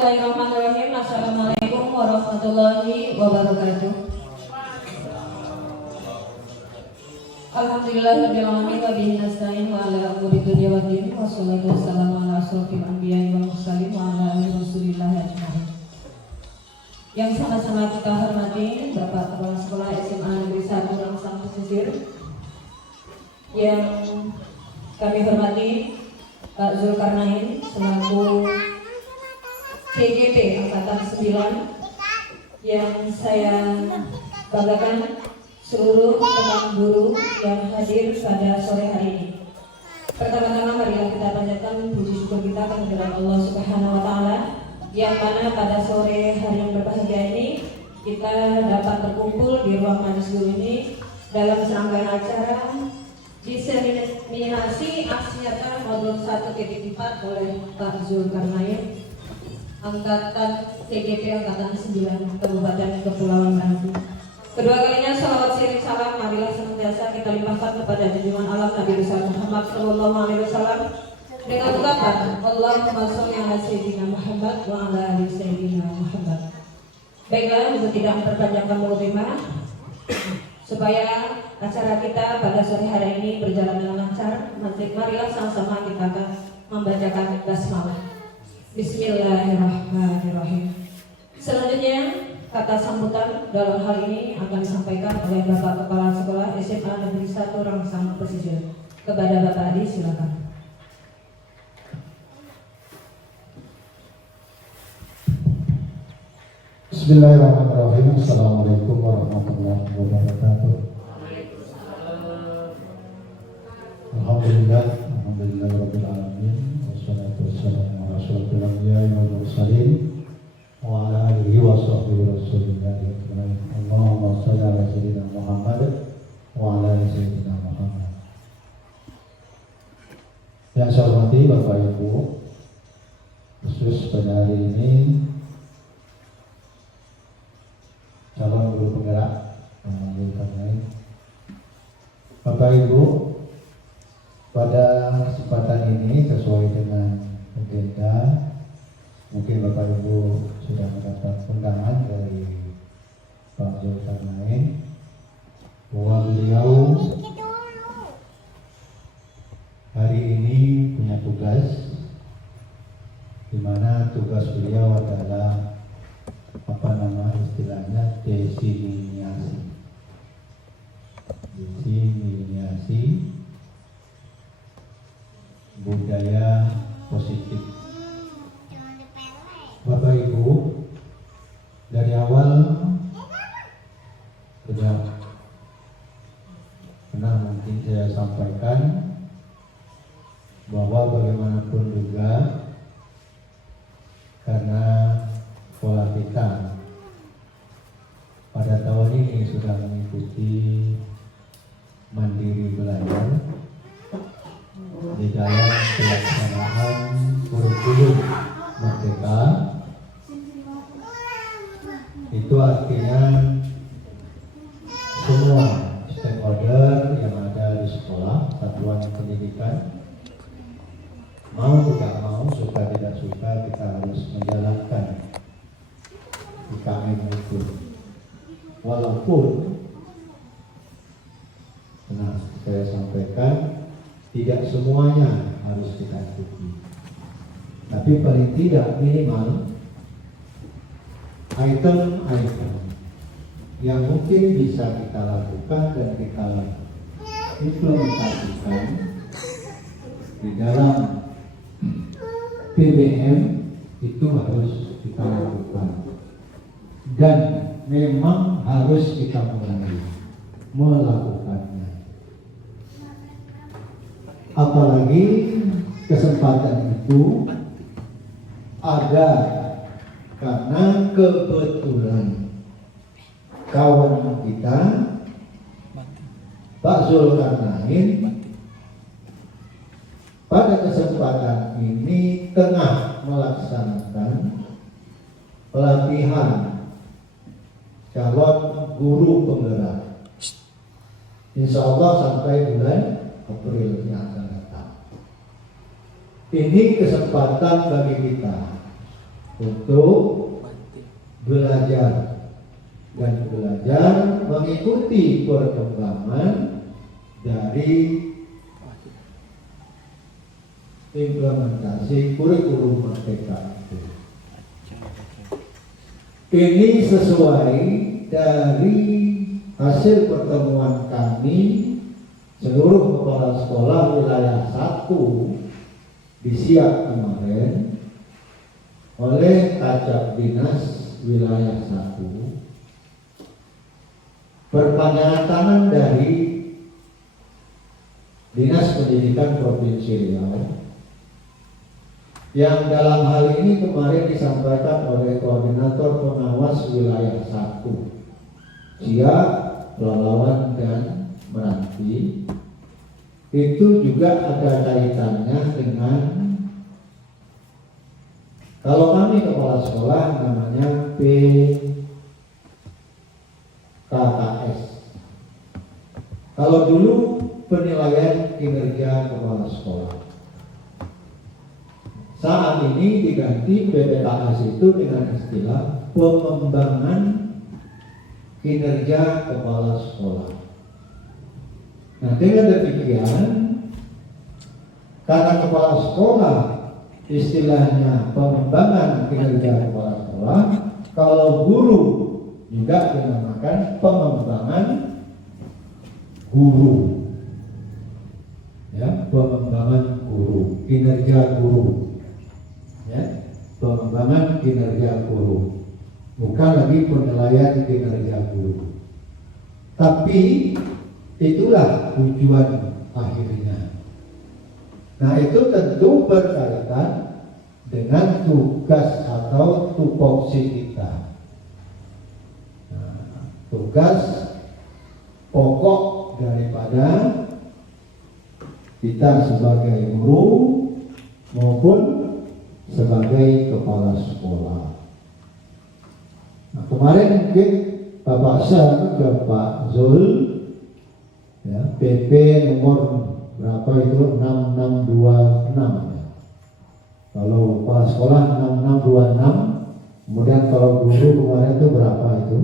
Bismillahirrahmanirrahim. Assalamualaikum warahmatullahi wabarakatuh. Alhamdulillahirabbil alamin wa bihi nasta'in wa ala umuri dunya waddin wa sholatu wassalamu ala asyrofil anbiya'i wal mursalin wa ala alihi wasallam ajmain. Yang sama-sama kita hormati Bapak Kepala Sekolah SMA Negeri 1 Rangsang Pesisir, yang kami hormati Pak Zulkarnain selaku CGP Angkatan 9, yang saya banggakan seluruh teman guru yang hadir pada sore hari ini. Pertama-tama marilah kita panjatkan puji syukur kita kepada Allah Subhanahu wa taala, yang mana pada sore hari yang berbahagia ini kita dapat berkumpul di ruang majelis guru ini dalam serangkaian acara diseminasi aksi nyata modul 1.4 oleh Pak Zulkarnain, Angkatan CGP Angkatan 9 Kabupaten Kepulauan Meranti. Kedua kalinya salawat sirih salam marilah senantiasa kita limpahkan kepada junjungan alam Nabi besar Muhammad sallallahu alaihi wasallam dengan ungkapan Allahumma sholli ala sayyidina Muhammad wa ala ali sayyidina Muhammad. Baiklah, untuk tidak memperpanjangkan mukaddimah, supaya acara kita pada sore hari ini berjalan dengan lancar, marilah sama-sama kita akan membacakan basmalah. Bismillahirrahmanirrahim. Selanjutnya kata sambutan dalam hal ini akan disampaikan oleh Bapak Kepala Sekolah SMA Negeri 1 Rangsang Pesisir. Kepada Bapak Adi, silakan. Bismillahirrahmanirrahim. Assalamualaikum warahmatullahi wabarakatuh. Alhamdulillahirabbil alamin. Wassalatu wassalamu ala asyrofil anbiya'i wal mursalin wa ala alihi wa sahbihi rasulillah. Allahumma shalli ala sayyidina Muhammad wa ala ali sayyidina Muhammad. Yang saya hormati Bapak Ibu, khusus pada hari ini calon guru penggerak yang Bapak Ibu, pada kesempatan ini sesuai dengan agenda, mungkin Bapak Ibu sudah mendapat undangan dari Pak Zulkarnain bahwa beliau hari ini punya tugas, di mana tugas beliau adalah istilahnya desiminiasi budaya positif. Bapak Ibu, dari awal sudah pernah mungkin saya sampaikan bahwa bagaimanapun juga, karena sekolah kita pada tahun ini sudah mengikuti mandiri belajar di dalam pelaksanaan kurikulum Merdeka. Itu artinya semua stakeholder yang ada di sekolah, satuan pendidikan, mau tidak mau, suka tidak suka, kita harus menjalankan IKM itu. Walaupun saya sampaikan tidak semuanya harus kita ikuti, tapi paling tidak minimal item-item yang mungkin bisa kita lakukan dan kita implementasikan di dalam PBM itu harus kita lakukan, dan memang harus kita mulai melakukannya. Apalagi kesempatan itu ada karena kebetulan kawan kita Pak Zulkarnain pada kesempatan ini tengah melaksanakan pelatihan calon guru penggerak, insya Allah sampai bulan April yang akan datang. Ini kesempatan bagi kita untuk belajar dan belajar mengikuti perkembangan dari implementasi kurikulum Merdeka itu. Ini sesuai dari hasil pertemuan kami seluruh kepala sekolah wilayah 1 di Siak kemarin oleh Kacab Dinas wilayah 1, perpanjangan tangan dari Dinas Pendidikan Provinsi Riau, yang dalam hal ini kemarin disampaikan oleh Koordinator Pengawas Wilayah 1 Siak, Pelalawan, dan Meranti, itu juga ada kaitannya dengan, kalau kami kepala sekolah namanya PKKS. Kalau dulu penilaian kinerja kepala sekolah, saat ini diganti PPKS itu dengan istilah pengembangan kinerja kepala sekolah. Nah, dengan demikian, karena kepala sekolah istilahnya pengembangan kinerja kepala sekolah, kalau guru juga dinamakan pengembangan guru. Ya, pengembangan guru, kinerja guru. Ya, pengembangan kinerja guru, bukan lagi penilaian kinerja guru. Tapi itulah tujuan akhirnya. Nah, itu tentu berkaitan dengan tugas atau tupoksi kita. Nah, tugas pokok daripada kita sebagai guru maupun sebagai kepala sekolah. Nah, kemarin mungkin Bapak Syar ke Pak Zul, ya, PP nomor berapa itu 6626 ya. Kalau kepala sekolah 6626, kemudian kalau guru kemarin itu berapa itu?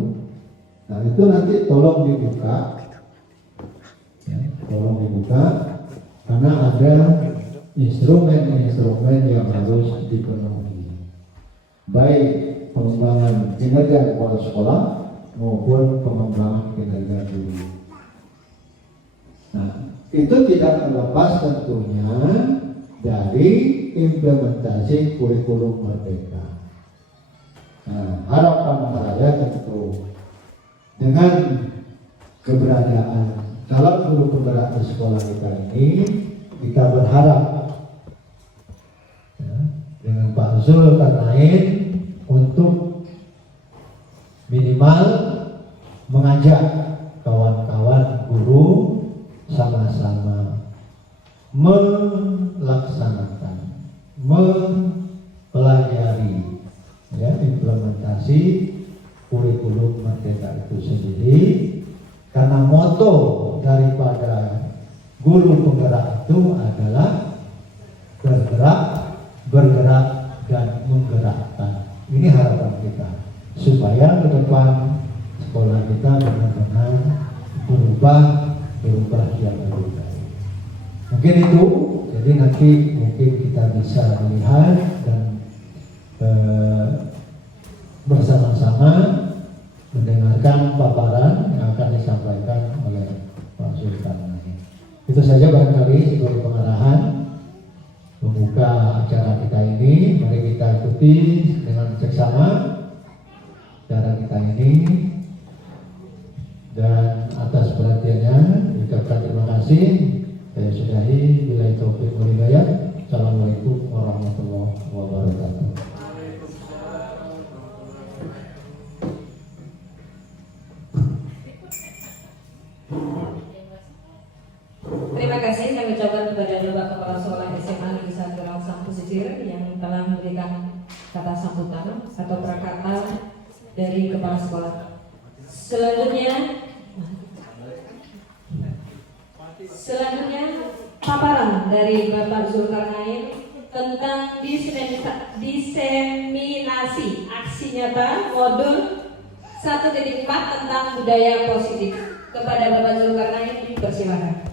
Nah, itu nanti tolong dibuka, ya, tolong dibuka, karena ada instrumen-instrumen yang harus dipenuhi, baik pengembangan kinerja kepala sekolah maupun pengembangan kinerja guru. Nah, itu tidak terlepas tentunya dari implementasi kurikulum Merdeka. Nah, harapan saya tentu dengan keberadaan calon guru penggerak di sekolah kita ini, kita berharap ya, dengan Pak Zul Karnain untuk minimal mengajak kawan-kawan guru sama-sama melaksanakan, mempelajari ya, implementasi kurikulum Merdeka itu sendiri, karena moto daripada guru penggerak itu adalah bergerak, bergerak, dan menggerakkan. Ini harapan kita, supaya ke depan sekolah kita benar-benar berubah yang lebih baik. Mungkin itu, jadi nanti mungkin kita bisa melihat dan bersama-sama mendengarkan paparan yang akan disampaikan oleh Pak Sultan. Itu saja barangkali sebagai pengarahan membuka acara kita ini. Mari kita ikuti dengan seksama acara kita ini, dan atas perhatiannya ucapkan terima kasih. Saya sudahi. Bila taufik wal hidayah. Assalamualaikum warahmatullahi wabarakatuh. Terima kasih saya ucapkan kepada Bapak Kepala Sekolah SMA Negeri 1 Langsang Pesisir yang telah memberikan kata sambutan atau prakata dari Kepala Sekolah. Selanjutnya paparan dari Bapak Zulkarnain tentang diseminasi aksi nyata modul 1.4 tentang budaya positif. Kepada Bapak Zulkarnain dipersilakan.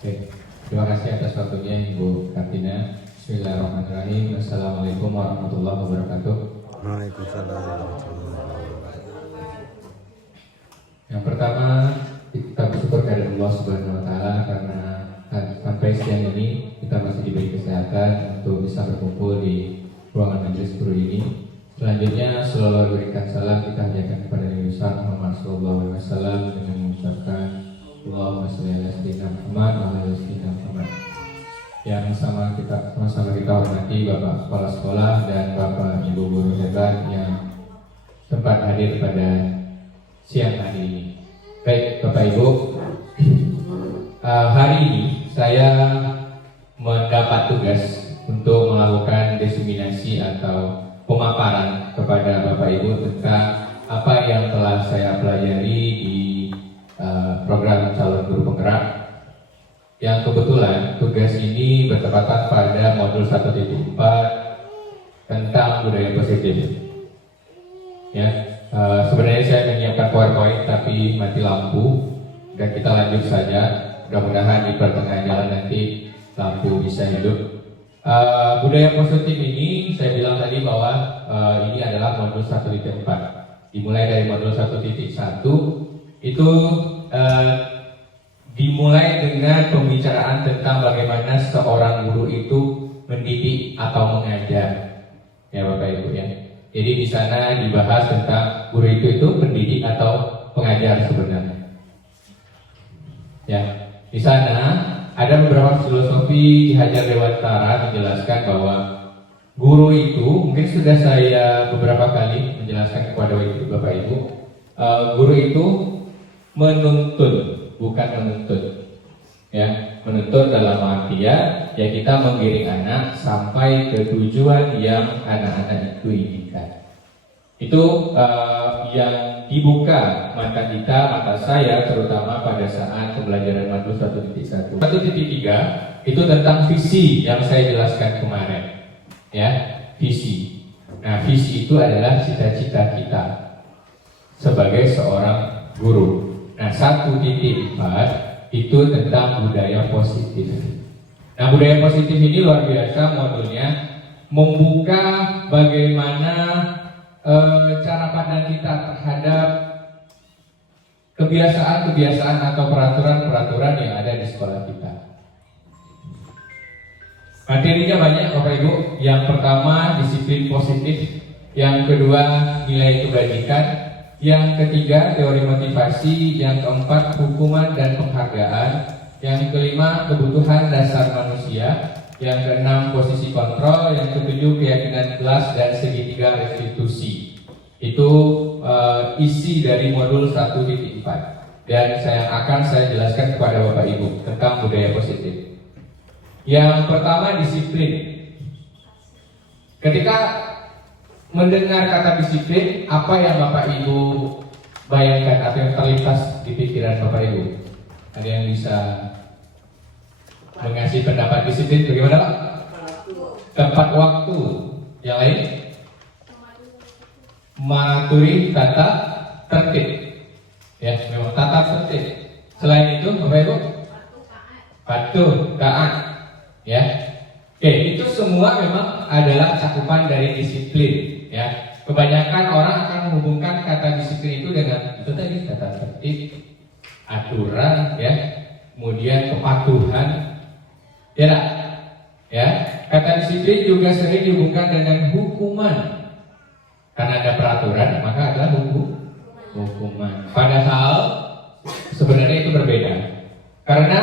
Oke, terima kasih atas waktunya Ibu Kartina. Bismillahirrahmanirrahim. Assalamualaikum warahmatullahi wabarakatuh. Waalaikumsalam warahmatullahi wabarakatuh. Yang pertama, kita bersyukur kepada Allah Subhanahu wa taala karena sampai siang ini kita masih diberi kesehatan untuk bisa berkumpul di ruangan majelis guru ini. Selanjutnya selalu berikan salam kita hadirkan kepada Nabi besar Muhammad sallallahu alaihi wasallam dengan mengucapkan Allahumma shalli ala sayyidina Muhammad wa ala sayyidina Muhammad. Yang sama-sama kita hormati Bapak Kepala Sekolah dan Bapak Ibu guru hebat yang sempat hadir pada siang hari ini. Baik Bapak Ibu, hari ini saya mendapat tugas untuk melakukan diseminasi atau pemaparan kepada Bapak Ibu tentang apa yang telah saya pelajari di program calon guru penggerak, yang kebetulan tugas ini bertepatan pada modul 1.4 tentang budaya positif. Ya, sebenarnya saya menyiapkan PowerPoint tapi mati lampu dan kita lanjut saja. Mudah-mudahan di pertengahan jalan nanti lampu bisa hidup. Budaya positif ini saya bilang tadi bahwa ini adalah modul 1.4. Dimulai dari modul 1.1 itu dimulai dengan pembicaraan tentang bagaimana seorang guru itu mendidik atau mengajar, ya Bapak Ibu ya. Jadi di sana dibahas tentang guru itu pendidik atau pengajar sebenarnya. Ya, di sana ada beberapa filosofi Ki Hajar Dewantara menjelaskan bahwa guru itu, mungkin sudah saya beberapa kali menjelaskan kepada Bapak Ibu, guru itu menuntun, bukan menuntut. Ya, menuntut dalam artian ya kita menggiring anak sampai ke tujuan yang anak-anak itu inginkan. Itu yang dibuka mata kita, mata saya terutama pada saat pembelajaran modul 1.1. 1.3 itu tentang visi yang saya jelaskan kemarin. Ya, visi. Nah, visi itu adalah cita-cita kita sebagai seorang guru. Nah, 1.4 itu tentang budaya positif. Nah, budaya positif ini luar biasa modulnya, membuka bagaimana cara pandang kita terhadap kebiasaan-kebiasaan atau peraturan-peraturan yang ada di sekolah kita. Materinya banyak Bapak Ibu. Yang pertama disiplin positif, yang kedua nilai kebajikan, yang ketiga teori motivasi, yang keempat hukuman dan penghargaan, yang kelima kebutuhan dasar manusia, yang keenam posisi kontrol, yang ketujuh keyakinan kelas dan segitiga restitusi. Itu isi dari modul 1.4 dan saya jelaskan kepada Bapak Ibu tentang budaya positif. Yang pertama disiplin. Ketika mendengar kata disiplin, apa yang Bapak Ibu bayangkan atau yang terlintas di pikiran Bapak Ibu? Ada yang bisa mengasih pendapat disiplin bagaimana Pak? Tepat waktu. Yang lain? Mematuhi tata tertib. Ya, memang tata tertib. Selain itu, Bapak Ibu? Patuh, taat. Ya. Oke, itu semua memang adalah cakupan dari disiplin. Ya. Kebanyakan orang akan menghubungkan kata disiplin itu dengan itu tadi tata tertib, aturan, ya, kemudian kepatuhan. Ya, tak? Ya, kata disiplin juga sering dihubungkan dengan hukuman. Karena ada peraturan, maka adalah hukuman. Padahal sebenarnya itu berbeda. Karena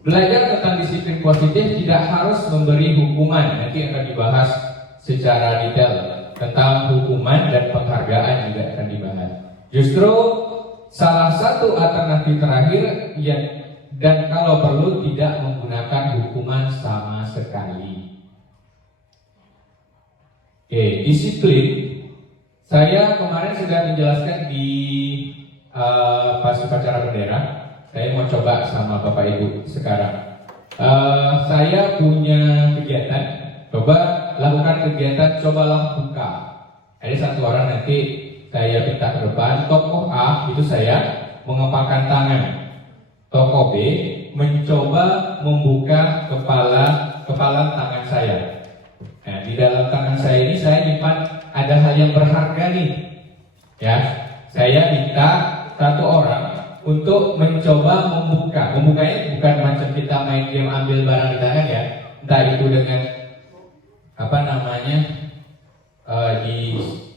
belajar tentang disiplin positif tidak harus memberi hukuman. Nanti akan dibahas secara detail tentang hukuman dan penghargaan juga akan dibahas. Justru salah satu alternatif terakhir yang dan kalau perlu tidak menggunakan hukuman sama sekali. Oke, disiplin. Saya kemarin sudah menjelaskan di pas upacara bendera. Saya mau coba sama Bapak Ibu sekarang. Saya punya kegiatan, coba lakukan kegiatan, cobalah buka. Ada satu orang nanti saya minta ke depan, tokoh A itu saya mengepakkan tangan, tokoh B mencoba membuka kepala tangan saya. Nah, di dalam tangan saya ini saya nyimpan ada hal yang berharga nih, ya. Saya minta satu orang untuk mencoba membuka. Membukanya bukan macam kita main game ambil barang di tangan ya. Entah itu dengan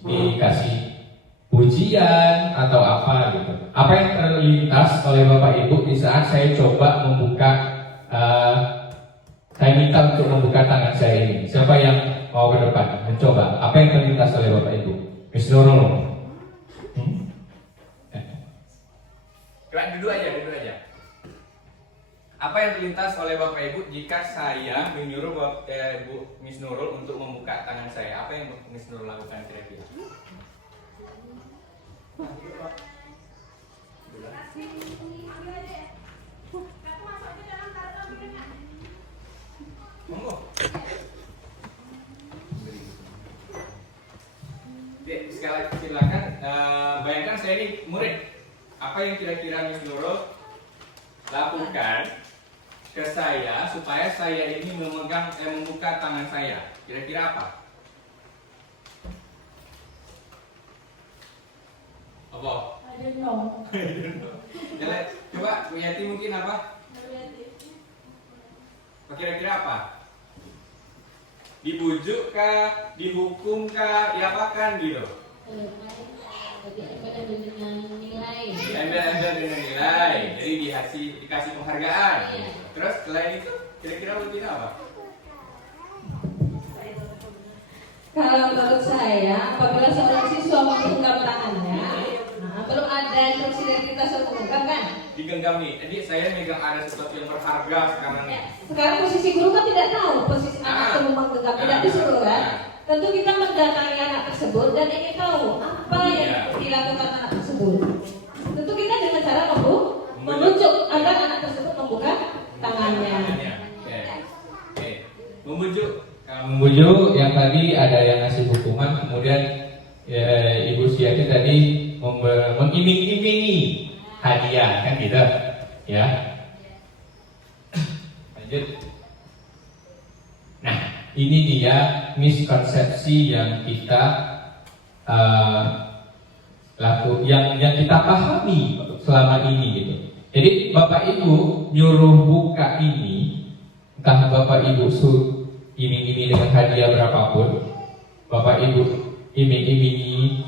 dikasih pujian atau apa gitu. Apa yang terlintas oleh Bapak Ibu di saat saya coba membuka, saya minta untuk membuka tangan saya ini. Siapa yang mau ke depan mencoba? Apa yang terlintas oleh Bapak Ibu? Miss Nurul. Duduk aja. Apa yang terlintas oleh Bapak Ibu jika saya menyuruh Bu Miss Nurul untuk membuka tangan saya? Apa yang Miss Nurul lakukan kira-kira? Monggo. Dek, silakan. Bayangkan saya ini murid. Apa yang kira-kira Miss Nurul lakukan ke saya supaya saya ini membuka tangan saya? Kira-kira apa? Apa? I don't know. Coba Bu Yati mungkin apa? Kira-kira apa? Dibujuk kah? Dihukum kah? Diapakan gitu? Diambil dengan nilai. Diambil dengan nilai. Jadi dikasih penghargaan. Terus selain itu kira-kira lebih apa? Kalau menurut saya, apabila seorang siswa menggenggam tangannya, belum ada instruksi dari kita suruh menggenggam kan? Digenggam nih. Jadi saya megang ada sesuatu yang berharga sekarang nih. Sekarang posisi guru kan tidak tahu posisi anak itu menggenggam, tidak disuruh kan? Tentu kita mendatangi anak tersebut dan ingin tahu apa yang dilakukan anak tersebut. Tentu kita dengan cara membujuk agar anak tersebut membuka tangannya. Membujuk yang tadi ada yang ngasih hukuman, kemudian Ibu Siati tadi mengiming-imingi hadiah kan gitu ya. Lanjut. Nah, ini dia miskonsepsi yang kita yang kita pahami selama ini gitu. Jadi Bapak Ibu nyuruh buka ini, entah Bapak Ibu iming-imingi dengan hadiah berapapun, Bapak Ibu iming-imingi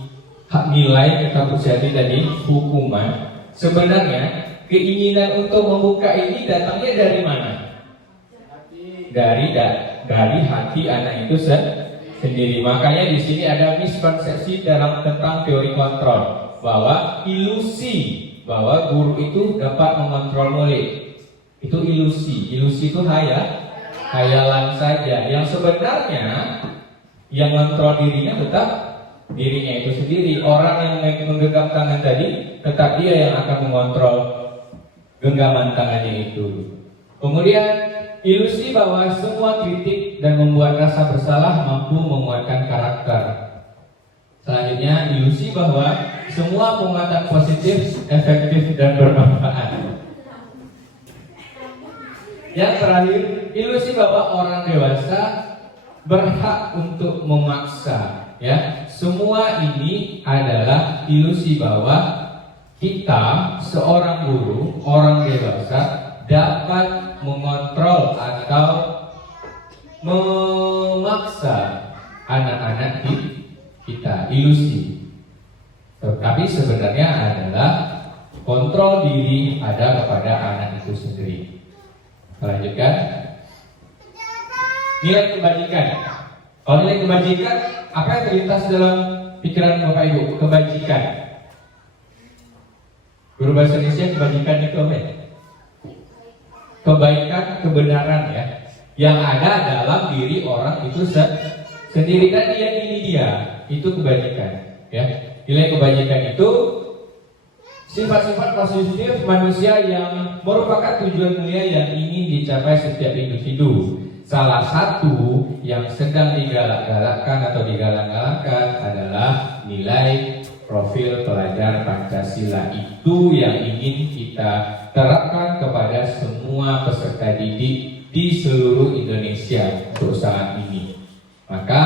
hak nilai kata Bu Syati tadi, hukuman. Sebenarnya keinginan untuk membuka ini datangnya dari mana? Dari hati anak itu sendiri. Makanya di sini ada miskonsepsi tentang teori kontrol, bahwa ilusi bahwa guru itu dapat mengontrol murid. Itu ilusi. Ilusi itu hayalan saja. Yang sebenarnya yang mengontrol dirinya tetap dirinya itu sendiri. Orang yang menggenggam tangan tadi tetap dia yang akan mengontrol genggaman tangannya itu. Kemudian ilusi bahwa semua kritik dan membuat rasa bersalah mampu menguatkan karakter. Selanjutnya, ilusi bahwa semua penguatan positif, efektif dan bermanfaat. Yang terakhir, ilusi bahwa orang dewasa berhak untuk memaksa. Ya, semua ini adalah ilusi bahwa kita seorang guru, orang dewasa dapat mengontrol atau memaksa anak-anak kita. Ilusi. Tapi sebenarnya adalah kontrol diri ada kepada anak itu sendiri. Lanjutkan. Nilai kebajikan. Kalau nilai kebajikan, apa yang terlintas dalam pikiran Bapak Ibu? Kebajikan. Guru bahasa Indonesia, kebajikan itu apa ya? Kebaikan, kebenaran ya, yang ada dalam diri orang itu sendiri, dan dia itu kebajikan ya. Nilai kebajikan itu sifat-sifat positif manusia yang merupakan tujuan mulia yang ingin dicapai setiap individu. Salah satu yang sedang digalak-galakkan atau digalak-galakkan adalah nilai profil pelajar Pancasila. Itu yang ingin kita terapkan kepada semua peserta didik di seluruh Indonesia untuk saat ini. Maka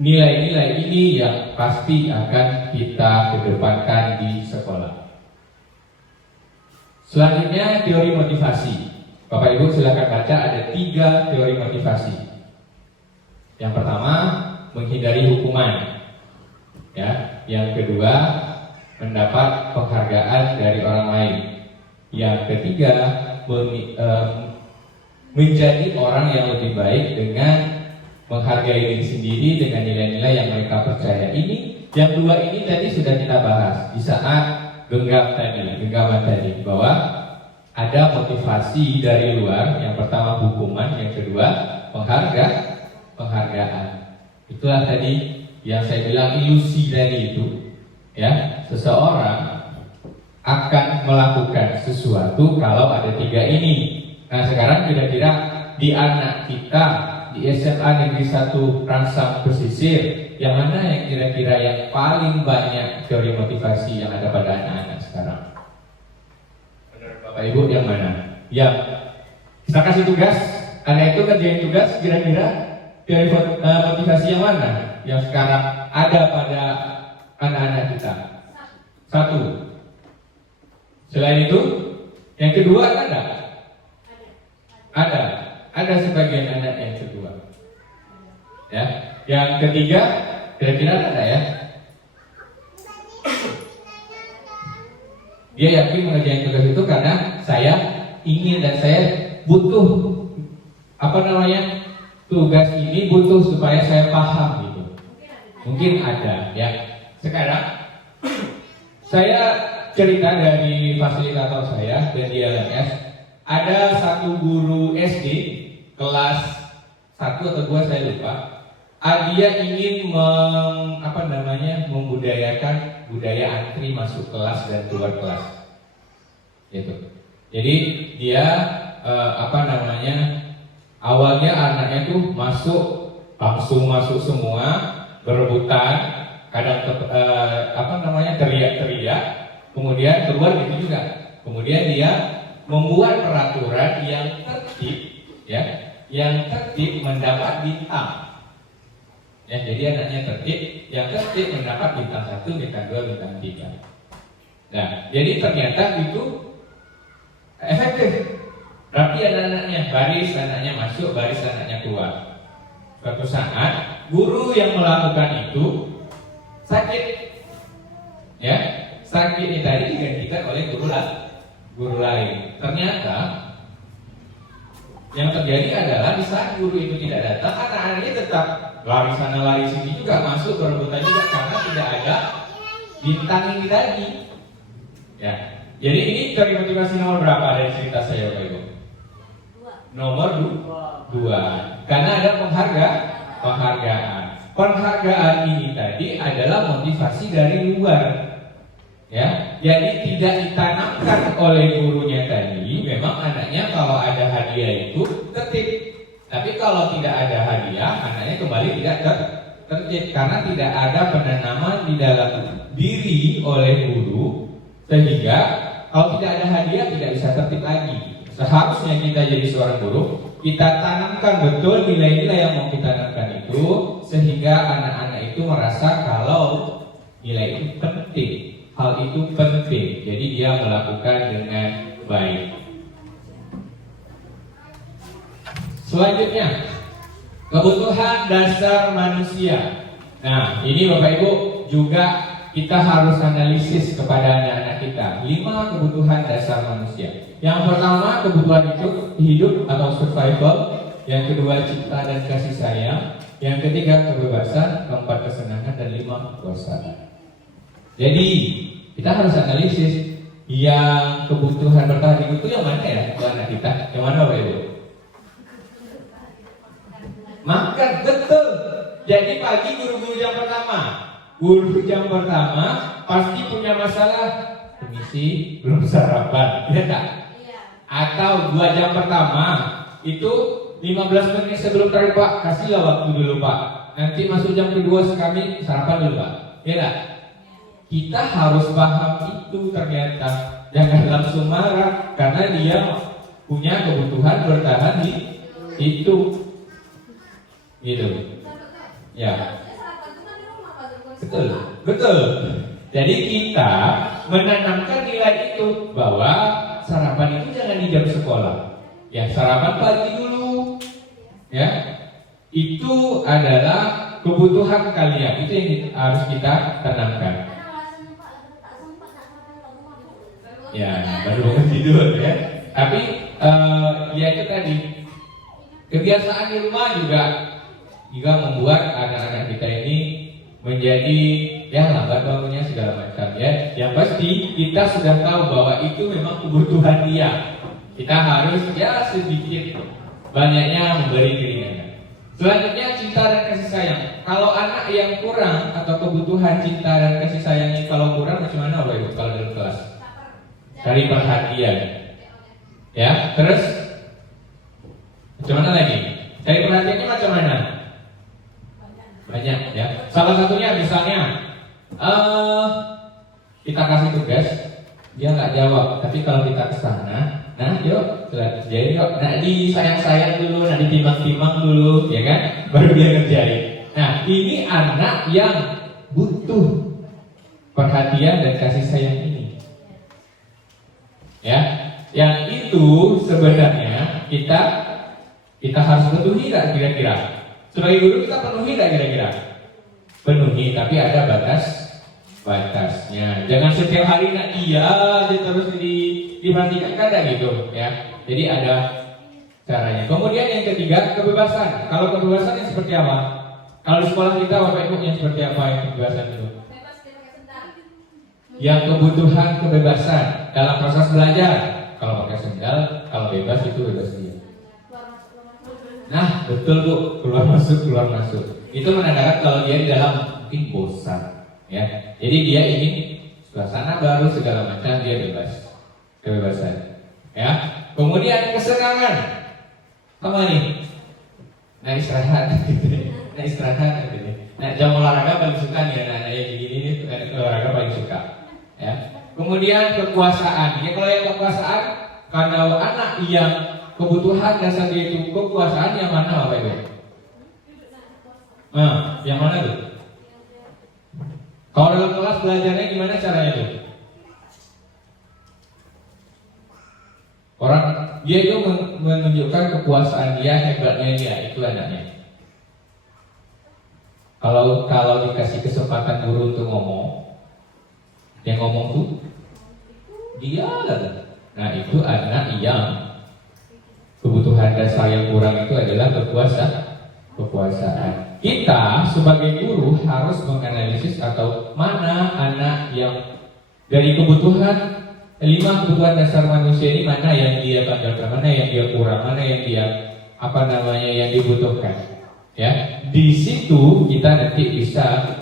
nilai-nilai ini yang pasti akan kita kedepankan di sekolah. Selanjutnya teori motivasi. Bapak Ibu silakan baca, ada 3 teori motivasi. Yang pertama, menghindari hukuman. Ya, yang kedua, mendapat penghargaan dari orang lain. Yang ketiga, menjadi orang yang lebih baik dengan menghargai diri sendiri dengan nilai-nilai yang mereka percaya. Ini yang 2 ini tadi sudah kita bahas di saat genggaman tadi, bahwa ada motivasi dari luar. Yang pertama hukuman, yang kedua penghargaan. Itulah tadi yang saya bilang ilusi tadi itu, ya, seseorang akan melakukan sesuatu kalau ada 3 ini. Nah, sekarang kira-kira di anak kita di SMA Negeri 1 Rangsang Pesisir, yang mana yang kira-kira yang paling banyak teori motivasi yang ada pada anak-anak sekarang? Menurut Bapak Ibu yang mana? Yang kita kasih tugas, anak itu kerjain tugas, kira-kira teori motivasi yang mana yang sekarang ada pada anak-anak kita? 1. Selain itu, yang kedua ada sebagian anak yang kedua. Ya, yang ketiga kira-kira ada ya? Dia yakin mengerjakan tugas itu karena saya ingin dan saya butuh tugas ini butuh supaya saya paham gitu. Mungkin ada ya. Sekarang saya cerita dari fasilitator saya dan di LMS, ada satu guru SD kelas 1 atau 2 saya lupa. Dia ingin membudayakan budaya antri masuk kelas dan keluar kelas. Gitu. Jadi dia awalnya anaknya tuh langsung masuk semua, berebutan, kadang teriak-teriak, kemudian keluar gitu juga. Kemudian dia membuat peraturan yang tertib mendapat bintang. Ya, jadi anaknya yang tertib mendapat bintang 1, bintang 2, bintang 3. Nah, jadi ternyata itu efektif. Rapi anak-anaknya, baris anaknya masuk, baris anaknya keluar. Suatu saat guru yang melakukan itu sakit. Ya, sakit ini tadi digantikan oleh guru lain. Ternyata yang terjadi adalah di saat guru itu tidak datang, anak-anaknya tetap lari sana lari sini juga, masuk berebutan juga karena tidak ada bintang ini tadi. Ya, jadi ini teori motivasi nomor berapa dari cerita saya, Bapak Ibu? Nomor 2. Karena ada penghargaan. Penghargaan ini tadi adalah motivasi dari luar. Ya, jadi tidak ditanamkan oleh gurunya tadi. Memang anaknya kalau ada hadiah itu tertib. Tapi kalau tidak ada hadiah, anaknya kembali tidak tertib karena tidak ada penanaman di dalam diri oleh guru, sehingga kalau tidak ada hadiah tidak bisa tertib lagi. Seharusnya kita jadi seorang guru, kita tanamkan betul nilai-nilai yang mau kita tanamkan itu, sehingga anak-anak itu merasa kalau nilai itu penting, hal itu penting, jadi dia melakukan dengan baik. Selanjutnya, kebutuhan dasar manusia. Nah, ini Bapak Ibu juga kita harus analisis kepada anak-anak kita. 5 kebutuhan dasar manusia. Yang pertama, kebutuhan hidup atau survival. Yang kedua, cinta dan kasih sayang. Yang ketiga, kebebasan. Keempat, kesenangan. Dan 5, kekuasaan. Jadi, kita harus analisis yang kebutuhan bertahan hidup itu yang mana ya untuk anak kita? Yang mana Bapak Ibu? Makan, betul. Jadi pagi guru jam pertama pasti punya masalah misi belum sarapan, ya tak? Atau 2 jam pertama itu 15 menit sebelum tarik Pak, kasihlah waktu dulu Pak. Nanti masuk jam kedua kami sarapan dulu Pak, ya tak? Kita harus paham itu ternyata. Jangan langsung marah karena dia punya kebutuhan bertahan di itu, gitu. Ya, betul. Jadi kita menanamkan nilai itu bahwa sarapan itu jangan di jam sekolah. Ya, sarapan pagi dulu. Ya, itu adalah kebutuhan kalian. Itu yang harus kita tanamkan. Ya, baru bangun tidur ya. Tapi ya itu tadi kebiasaan di rumah juga membuat anak-anak kita ini menjadi ya lambat bangunnya segala macam ya. Yang pasti kita sudah tahu bahwa itu memang kebutuhan dia. Kita harus ya sedikit banyaknya memberi keringanan. Selanjutnya cinta dan kasih sayang. Kalau anak yang kurang atau kebutuhan cinta dan kasih sayangnya kalau kurang macam mana Bapak Ibu kalau dalam kelas? Cari perhatian. Ya, terus macam mana lagi? Cari perhatiannya macam mana? Banyak ya. Salah satunya misalnya kita kasih tugas, dia nggak jawab. Tapi kalau kita kesana, nah yuk, jadi yuk, nah disayang-sayang dulu, nah ditimbang-timbang dulu, ya kan? Baru dia ngerjain. Nah ini anak yang butuh perhatian dan kasih sayang ini. Ya, yang itu sebenarnya kita harus penuhi tak kira-kira? Sebagai guru kita penuhi tak kira-kira? Penuhi, tapi ada batasnya. Jangan setiap hari nak iya aja terus diperhatikan kan gitu ya. Jadi ada caranya. Kemudian yang ketiga, kebebasan. Kalau kebebasan yang seperti apa? Kalau di sekolah kita Bapak Ibu yang seperti apa yang kebebasan itu? Yang kebutuhan kebebasan dalam proses belajar. Kalau pakai sendal, kalau bebas itu bebas dia. Nah, betul Bu, keluar masuk. Itu menandakan kalau dia di dalam mungkin bosan, ya. Jadi dia ingin suasana baru segala macam, dia bebas, kebebasan, ya. Kemudian kesenangan, apa nih? Nah istirahat, Nah jam olahraga paling suka nih anak-anak yang begini nih, olahraga paling suka. Ya. Kemudian kekuasaan. Ya kalau yang kekuasaan, kalau anak yang kebutuhan dasar dia itu kekuasaan yang mana Bapak Ibu? Yang mana tuh? Kalau dalam kelas belajarnya gimana caranya tuh? Orang dia itu menunjukkan kekuasaan dia, hebatnya dia, itu anaknya. Kalau dikasih kesempatan guru untuk ngomong, yang ngomong tuh dia lah. Nah itu anak yang kebutuhan dasar yang kurang itu adalah kekuasaan. Kita sebagai guru harus menganalisis atau mana anak yang dari kebutuhan 5 kebutuhan dasar manusia ini mana yang dia tinggalkan, mana yang dia kurang, mana yang dia yang dibutuhkan. Ya, di situ kita nanti bisa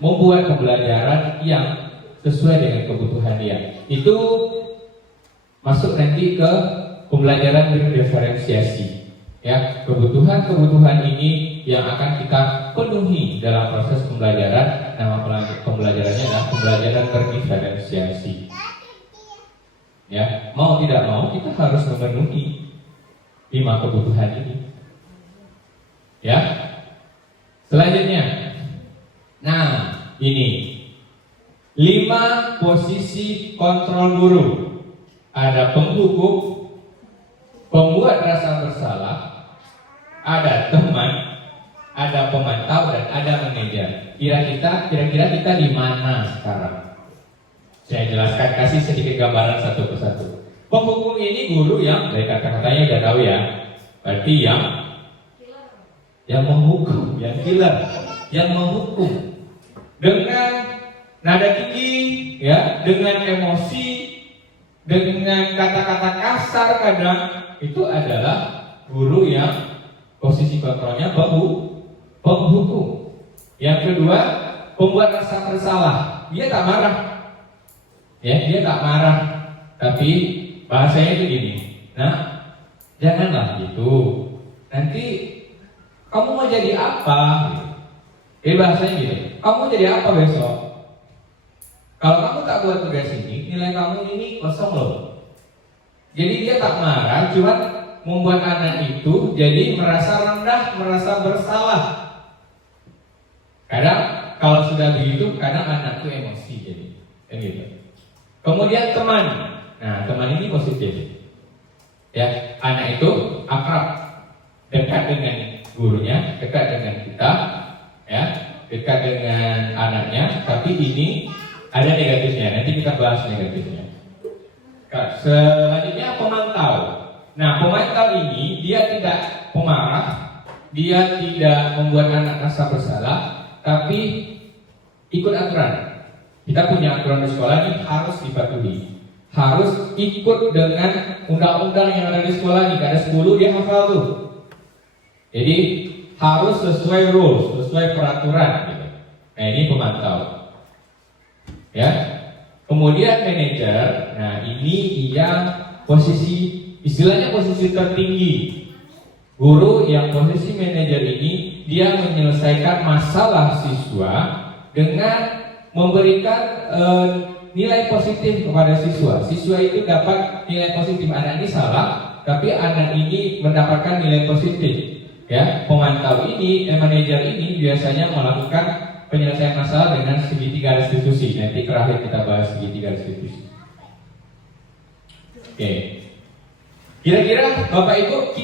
membuat pembelajaran yang sesuai dengan kebutuhan dia. Itu masuk nanti ke pembelajaran berdiferensiasi. Ya, kebutuhan ini yang akan kita penuhi dalam proses pembelajaran. Nama pembelajarannya adalah pembelajaran berdiferensiasi. Ya, mau tidak mau kita harus memenuhi 5 kebutuhan ini. Ya, selanjutnya, nah ini 5 posisi kontrol guru. Ada penghukum, pembuat rasa bersalah, ada teman, ada pemantau, dan ada manajer. Kira-kira kita di mana sekarang? Saya jelaskan, kasih sedikit gambaran satu persatu. Penghukum ini guru yang dari kata-katanya udah tahu ya, berarti yang menghukum, yang killer, yang menghukum dengan nada tinggi, ya, dengan emosi, dengan kata-kata kasar kadang, itu adalah guru yang posisi kontrolnya penghukum. Yang kedua, pembuat rasa bersalah. Dia tak marah, Ya, dia tak marah, tapi bahasanya itu gini. Nah, janganlah gitu. Nanti kamu mau jadi apa? Bahasanya gini. Kamu mau jadi apa besok? Kalau kamu tak buat tugas ini, nilai kamu ini kosong loh. Jadi dia tak marah, cuma membuat anak itu jadi merasa rendah, merasa bersalah. Kadang kalau sudah begitu, kadang anak itu emosi jadi, kan gitu. Kemudian teman, nah teman ini positif. Ya, anak itu akrab, dekat dengan gurunya, dekat dengan kita, ya, dekat dengan anaknya. Tapi ini ada negatifnya. Nanti kita bahas negatifnya. Selanjutnya pemantau. Nah, pemantau ini dia tidak pemarah, dia tidak membuat anak rasa bersalah, tapi ikut aturan. Kita punya aturan di sekolah ini harus dipatuhi. Harus ikut dengan undang-undang yang ada di sekolah ini. Ada 10 dia hafal tuh. Jadi harus sesuai rules, sesuai peraturan gitu. Nah, ini pemantau. Ya. Kemudian manajer. Nah, ini ia posisi, istilahnya posisi tertinggi. Guru yang posisi manajer ini dia menyelesaikan masalah siswa dengan memberikan nilai positif kepada siswa. Siswa itu dapat nilai positif. Anak ini salah, tapi anak ini mendapatkan nilai positif. Ya, pemantau ini, manajer ini biasanya melakukan penyelesaian masalah dengan segitiga restitusi. Nanti terakhir kita bahas segitiga restitusi. Oke. Kira-kira Bapak Ibu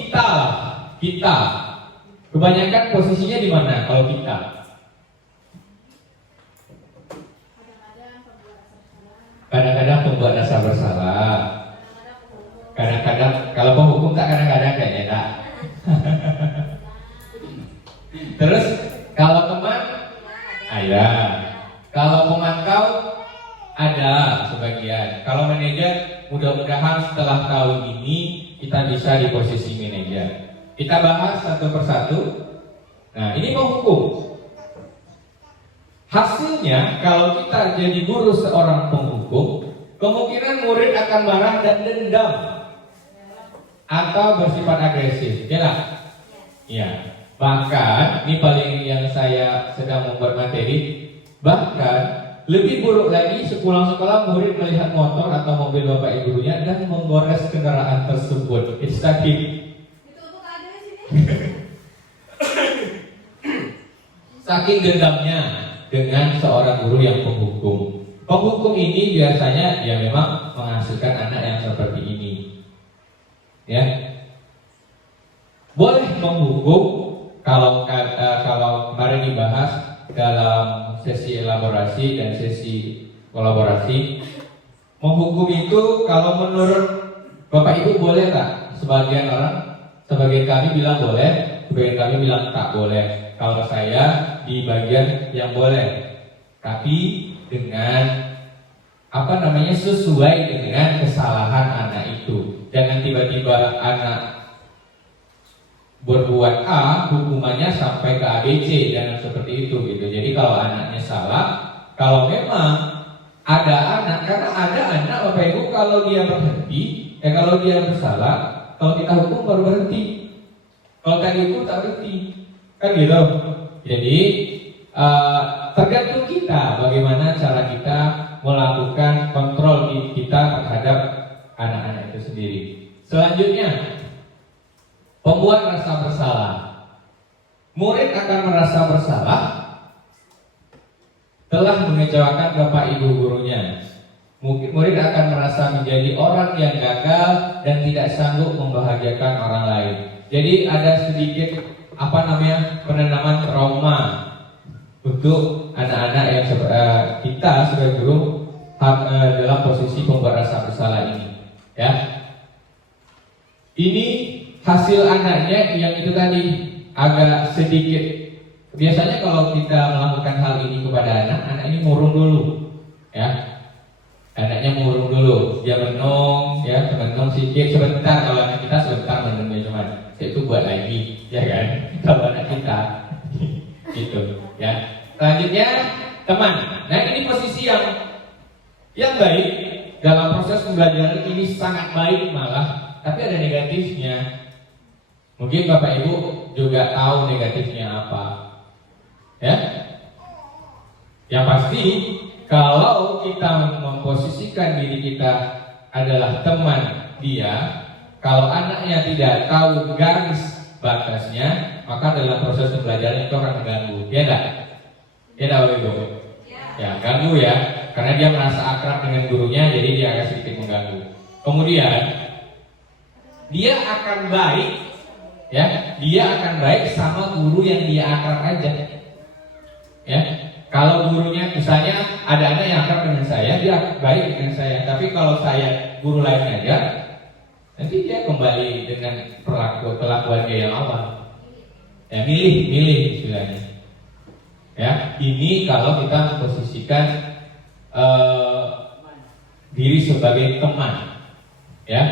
kita kebanyakan posisinya di mana kalau kita? Kadang-kadang pembuat rasa bersalah. Kadang-kadang kalau penghukum tak kadang-kadang kayaknya tak. Terus kalau teman ada. Kalau pemantau ada sebagian. Kalau manajer mudah-mudahan setelah tahun ini kita bisa di posisi manajer. Kita bahas satu persatu. Nah, ini penghukum. Hasilnya kalau kita jadi guru seorang penghukum, kemungkinan murid akan marah dan dendam atau bersifat agresif, ya lah? Ya. Bahkan ini paling yang saya sedang membuat materi. Bahkan lebih buruk lagi sepulang sekolah murid melihat motor atau mobil bapak ibunya dan menggores kendaraan tersebut. It's saking saking dendamnya dengan seorang guru yang penghukum. Penghukum ini biasanya ya memang menghasilkan anak yang seperti ini. Ya, boleh menghukum kalau kemarin dibahas dalam sesi elaborasi dan sesi kolaborasi. Menghukum itu kalau menurut Bapak Ibu boleh tak? Sebagian kami bilang boleh, sebagian kami bilang tak boleh. Kalau saya di bagian yang boleh, tapi dengan sesuai dengan kesalahan anak itu. Jangan tiba-tiba anak berbuat A, hukumannya sampai ke ABC dan seperti itu gitu. Jadi kalau anaknya salah, kalau memang ada anak, karena ada anak Bapak Ibu kalau dia berhenti, kalau dia bersalah, kalau kita hukum baru berhenti. Kalau tak dihukum tak berhenti, kan gitu. Jadi tergantung kita bagaimana cara kita melakukan kontrol kita terhadap anak-anak itu sendiri. Selanjutnya, pembuat rasa bersalah. Murid akan merasa bersalah telah mengecewakan bapak ibu gurunya. Murid akan merasa menjadi orang yang gagal dan tidak sanggup membahagiakan orang lain. Jadi ada sedikit penanaman trauma untuk anak-anak yang kita sebagai guru dalam posisi pembuat rasa bersalah ini. Ya, ini hasil anaknya yang itu tadi agak sedikit. Biasanya kalau kita melakukan hal ini kepada anak ini murung dulu, ya. Anaknya murung dulu, dia menung, ya, menung sedikit sebentar. Kalau anak kita sebentar menungnya cuman, itu buat lagi, ya kan? Kalau anak kita, gitu, ya. Selanjutnya teman. Nah ini posisi yang Yang baik dalam proses pembelajaran ini sangat baik malah, tapi ada negatifnya. Mungkin Bapak Ibu juga tahu negatifnya apa, ya? Yang pasti kalau kita memposisikan diri kita adalah teman dia, kalau anaknya tidak tahu garis batasnya, maka dalam proses pembelajaran itu akan mengganggu. Ya enggak? Ya enggak Bapak Ibu? Ya, ganggu ya, karena dia merasa akrab dengan gurunya, jadi dia agak sedikit mengganggu. Kemudian dia akan baik, ya, dia akan baik sama guru yang dia akrab aja. Ya, kalau gurunya misalnya ada anak yang akrab dengan saya, dia baik dengan saya. Tapi kalau saya guru lain aja, nanti dia kembali dengan kelakuan dia yang awal. Ya, milih istilahnya. Ya, ini kalau kita memposisikan diri sebagai teman, ya.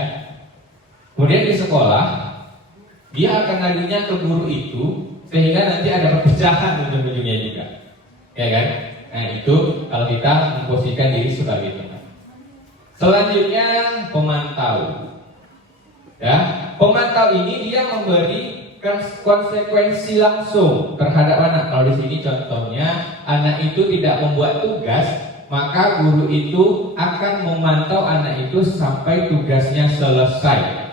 Kemudian di sekolah dia akan ngadunya ke guru itu, sehingga nanti ada perpecahan ujung-ujungnya juga, ya kan? Nah itu kalau kita memposisikan diri sebagai teman. Selanjutnya pemantau, ya. Pemantau ini dia memberi konsekuensi langsung terhadap anak. Kalau di sini contohnya anak itu tidak membuat tugas, maka guru itu akan memantau anak itu sampai tugasnya selesai.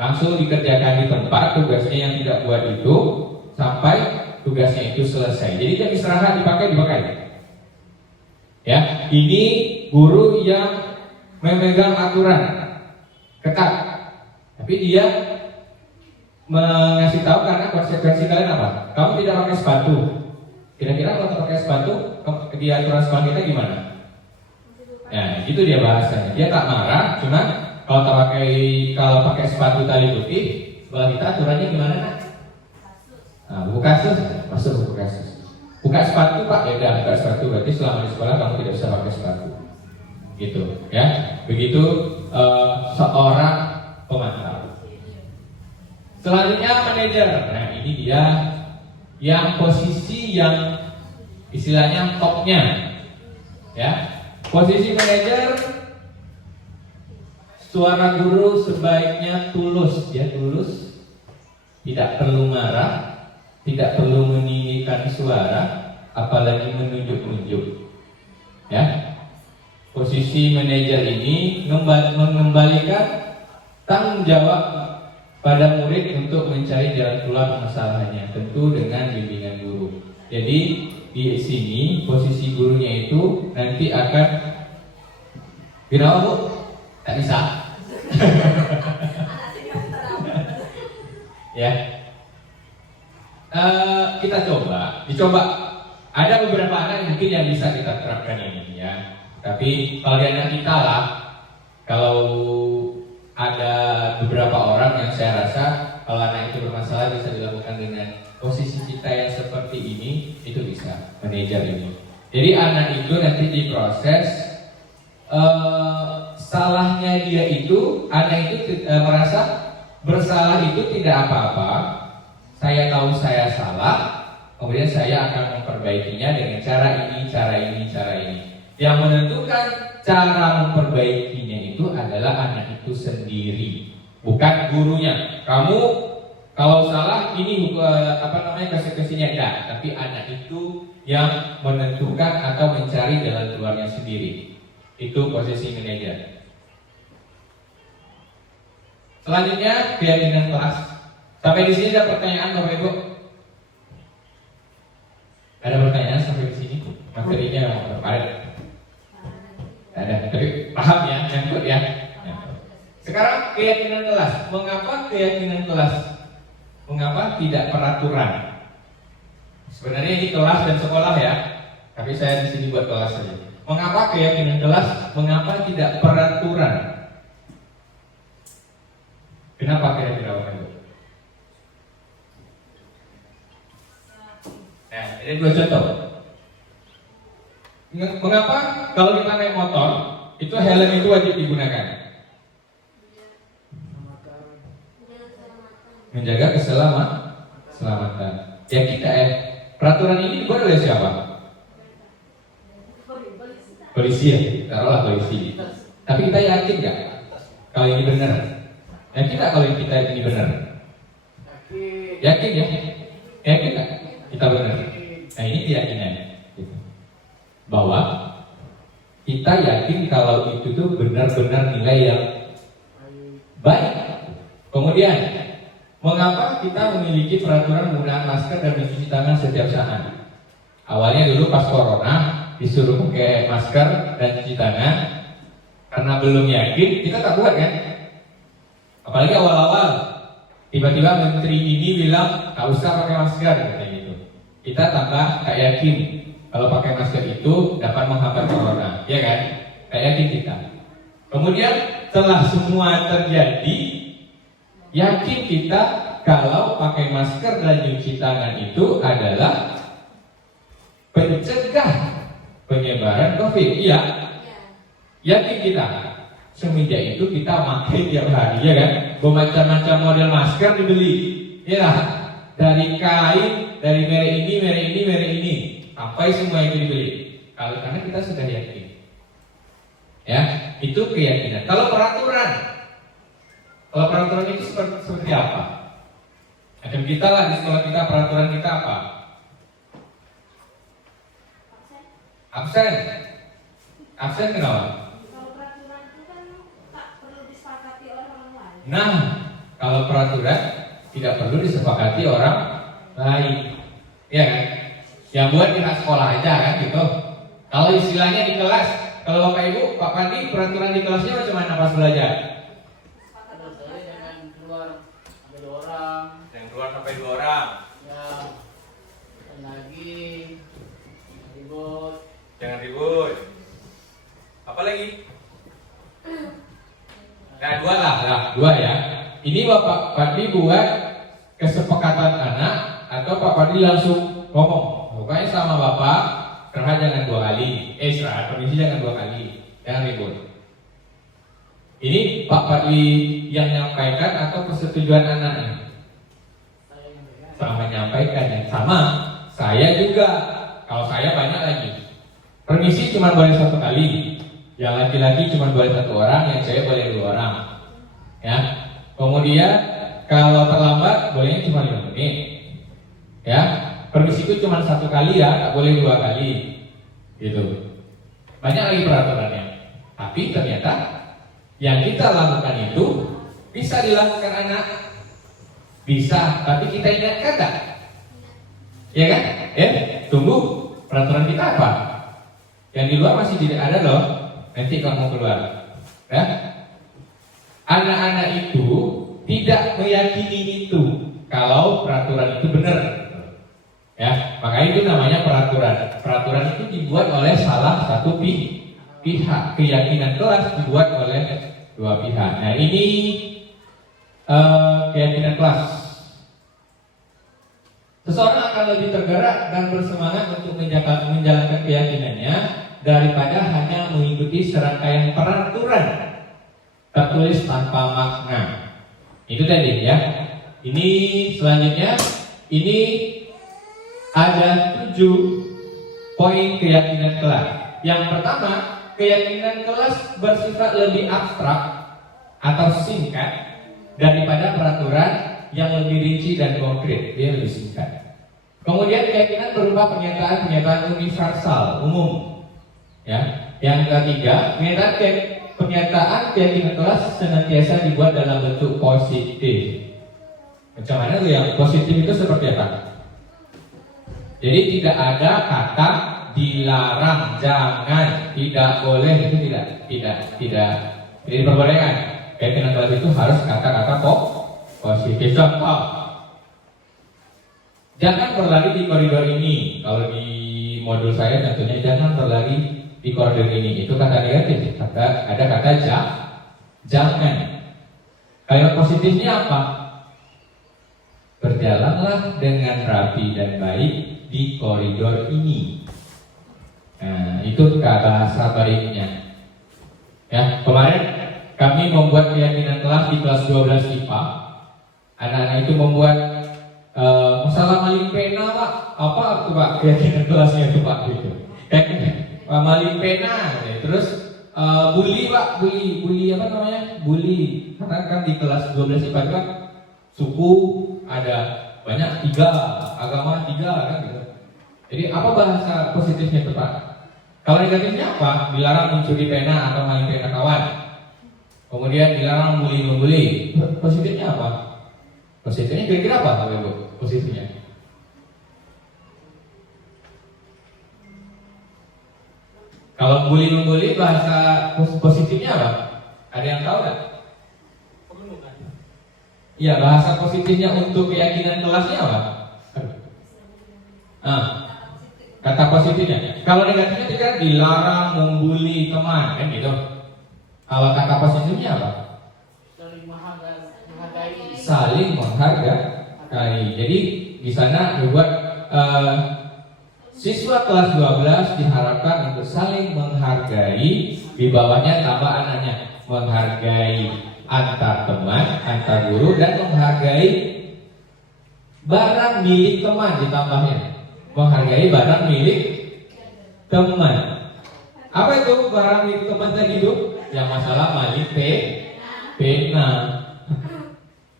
Langsung dikerjakan di tempat tugasnya yang tidak buat itu sampai tugasnya itu selesai. Jadi jam istirahat dipakai. Ya, ini guru yang memegang aturan ketat, tapi dia mengasih tahu karena konsekuensi kalian apa? Kamu tidak pakai sepatu. Kira-kira kalau pakai sepatu di aturan sekolah kita gimana? Nah, itu dia bahasanya. Dia tak marah, cuma kalau pakai sepatu tali putih, sekolah kita aturannya gimana? Nah, buku kasus, masuk buku kasus. Buka sepatu Pak, ya udah buka sepatu. Berarti selama di sekolah kamu tidak bisa pakai sepatu. Gitu, ya. Begitu seorang pemantau. Selanjutnya manajer. Nah ini dia yang posisi yang istilahnya topnya, ya. Posisi manajer, suara guru sebaiknya tulus, ya tulus, tidak perlu marah, tidak perlu meninggikan suara, apalagi menunjuk-nunjuk, ya. Posisi manajer ini mengembalikan tanggung jawab pada murid untuk mencari jalan keluar masalahnya, tentu dengan bimbingan guru. Jadi di sini posisi gurunya itu nanti akan kenapa Bu? Tak bisa. Ya. Kita dicoba. Ada beberapa anak mungkin yang bisa kita terapkan ini, ya. Tapi kalau di anak kita lah, kalau ada beberapa orang yang saya rasa kalau anak itu bermasalah bisa dilakukan dengan posisi kita yang seperti ini, itu bisa manajer ini. Jadi anak itu nanti diproses, salahnya dia itu, anak itu merasa bersalah itu tidak apa-apa. Saya tahu saya salah, kemudian saya akan memperbaikinya dengan cara ini. Yang menentukan cara memperbaikinya itu adalah anak itu sendiri, bukan gurunya. Kamu kalau salah ini konsekuensinya enggak, tapi anak itu yang menentukan atau mencari jalan keluarnya sendiri. Itu posisi manajer. Selanjutnya keyakinan kelas. Sampai di sini ada pertanyaan Bapak Ibu? Ada pertanyaan sampai di sini? Materinya terparet. Ada, tapi paham ya, nyangkut ya. Sekarang keyakinan kelas. Mengapa keyakinan kelas? Mengapa tidak peraturan? Sebenarnya ini kelas dan sekolah ya, tapi saya di sini buat kelas saja. Mengapa keyakinan kelas? Mengapa tidak peraturan? Kenapa kira-kira Bapak Ibu? Nah, ini dua contoh. Mengapa kalau kita naik motor itu helm itu wajib digunakan? Menjaga keselamatan. Ya kita peraturan ini dibuat oleh siapa? polisi ya, taruhlah polisi. Tapi kita yakin nggak kalau ini benar? Yakin nggak kalau kita ini benar? Yakin ya? Yakin nggak kita benar? Nah ini keyakinan, gitu. Bahwa kita yakin kalau itu tuh benar-benar nilai yang baik. Kemudian, mengapa kita memiliki peraturan menggunakan masker dan mencuci tangan setiap saat? Awalnya dulu pas corona disuruh pakai masker dan cuci tangan karena belum yakin, kita tak buat kan? Apalagi awal-awal tiba-tiba menteri ini bilang tak usah pakai masker katanya gitu. Kita tambah tak yakin kalau pakai masker itu dapat menghambat corona, ya kan? Tak yakin kita. Kemudian setelah semua terjadi, yakin kita kalau pakai masker dan cuci tangan itu adalah pencegah penyebaran COVID. Iya. Yakin kita. Semenjak itu kita pakai tiap hari, ya kan? Bermacam-macam model masker dibeli. Ya. Dari kain, dari merek ini, sampai semua itu dibeli. Karena kita sudah yakin. Ya, itu keyakinan. Kalau peraturan itu seperti apa? Macam kita lah di sekolah kita, peraturan kita apa? Absen kenapa? Kalau peraturan itu kan tak perlu disepakati oleh orang lain. Nah, kalau peraturan tidak perlu disepakati orang lain, ya kan? Yang buat pihak sekolah aja kan gitu. Kalau istilahnya di kelas, kalau Bapak Ibu, Pak Pandi, peraturan di kelasnya macam mana pas belajar? Jangan keluar sampai 2 orang. Yang keluar sampai 2 orang. Ya, dan lagi ribut. Jangan ribut. Apa lagi? Nah, 2 lah, 2 ya. Ini Bapak Pandi buat kesepakatan anak atau Pak Pandi langsung ngomong. Pokoknya sama Bapak, Serhat jangan 2 kali. Serhat, permisi jangan 2 kali. Jangan ribut. Ini Pak Pandi yang menyampaikan atau persetujuan anaknya? Sama menyampaikan ya. Sama, saya juga. Kalau saya banyak lagi. Permisi cuma boleh 1 kali. Yang laki-laki cuma boleh 1 orang, yang cewek boleh 2 orang. Ya. Kemudian kalau terlambat bolehnya cuma 5 menit. Ya. Permisiku cuma 1 kali ya, tak boleh 2 kali. Gitu. Banyak lagi peraturannya. Tapi ternyata yang kita lakukan itu bisa dilakukan anak. Bisa, tapi kita ingatkan tak? Ya kan? Tunggu, peraturan kita apa? Yang di luar masih tidak ada loh. Nanti kamu keluar. Ya? Anak-anak itu tidak meyakini itu kalau peraturan itu benar. Ya, makanya itu namanya peraturan. Peraturan itu dibuat oleh salah satu pihak. Keyakinan kelas dibuat oleh 2 pihak. Nah, ini keyakinan kelas. Seseorang akan lebih tergerak dan bersemangat untuk menjalankan keyakinannya daripada hanya mengikuti serangkaian peraturan tertulis tanpa makna. Itu tadi ya. Ini selanjutnya, ini ada 7 poin keyakinan kelas. Yang pertama, keyakinan kelas bersifat lebih abstrak atau singkat daripada peraturan yang lebih rinci dan konkret. Dia lebih singkat. Kemudian keyakinan berupa pernyataan universal, umum. Ya. Yang ketiga, pernyataan keyakinan kelas senantiasa dibuat dalam bentuk positif. Macam mana tuh yang positif itu seperti apa? Jadi tidak ada kata dilarang, jangan, tidak boleh, itu tidak diperbolehkan. Keyakinan kelas itu harus kata-kata positif. Contoh, jangan berlari di koridor ini. Kalau di modul saya tentunya jangan berlari di koridor ini. Itu kata negatif. Ada kata jangan. Kayak positifnya apa? Berjalanlah dengan rapi dan baik di koridor ini. Nah, itu bahasa baiknya. Ya, kemarin kami membuat keyakinan kelas di kelas 12 IPA. Anak-anak itu membuat masalah maling pena, Pak. Apa tuh, Pak? Keyakinan kelasnya itu, Pak, gitu. maling pena, ya. Terus bully Pak, bully apa namanya? Bully. Karena kan di kelas 12 IPA kan suku ada banyak 3, agama 3 kan gitu. Jadi apa bahasa positifnya itu Pak? Kalau negatifnya apa? Dilarang mencuri pena atau maling pena kawan. Kemudian dilarang membuli. Positifnya apa? Positifnya kira-kira apa Bapak Ibu? Positifnya? Kalau membuli bahasa positifnya apa? Ada yang tahu nggak? Iya, bahasa positifnya untuk keyakinan kelasnya apa? Kata positifnya. Kalau negatifnya itu kan dilarang membuli teman, kan gitu. Kalau kata positifnya apa? Saling menghargai. Saling menghargai. Jadi di sana dibuat siswa kelas 12 diharapkan untuk saling menghargai, di bawahnya tambah anaknya, menghargai antar teman, antar guru, dan menghargai barang milik teman ditambahnya. Menghargai barang milik teman. Apa itu barang milik teman tadi itu? Yang masalah maling pena.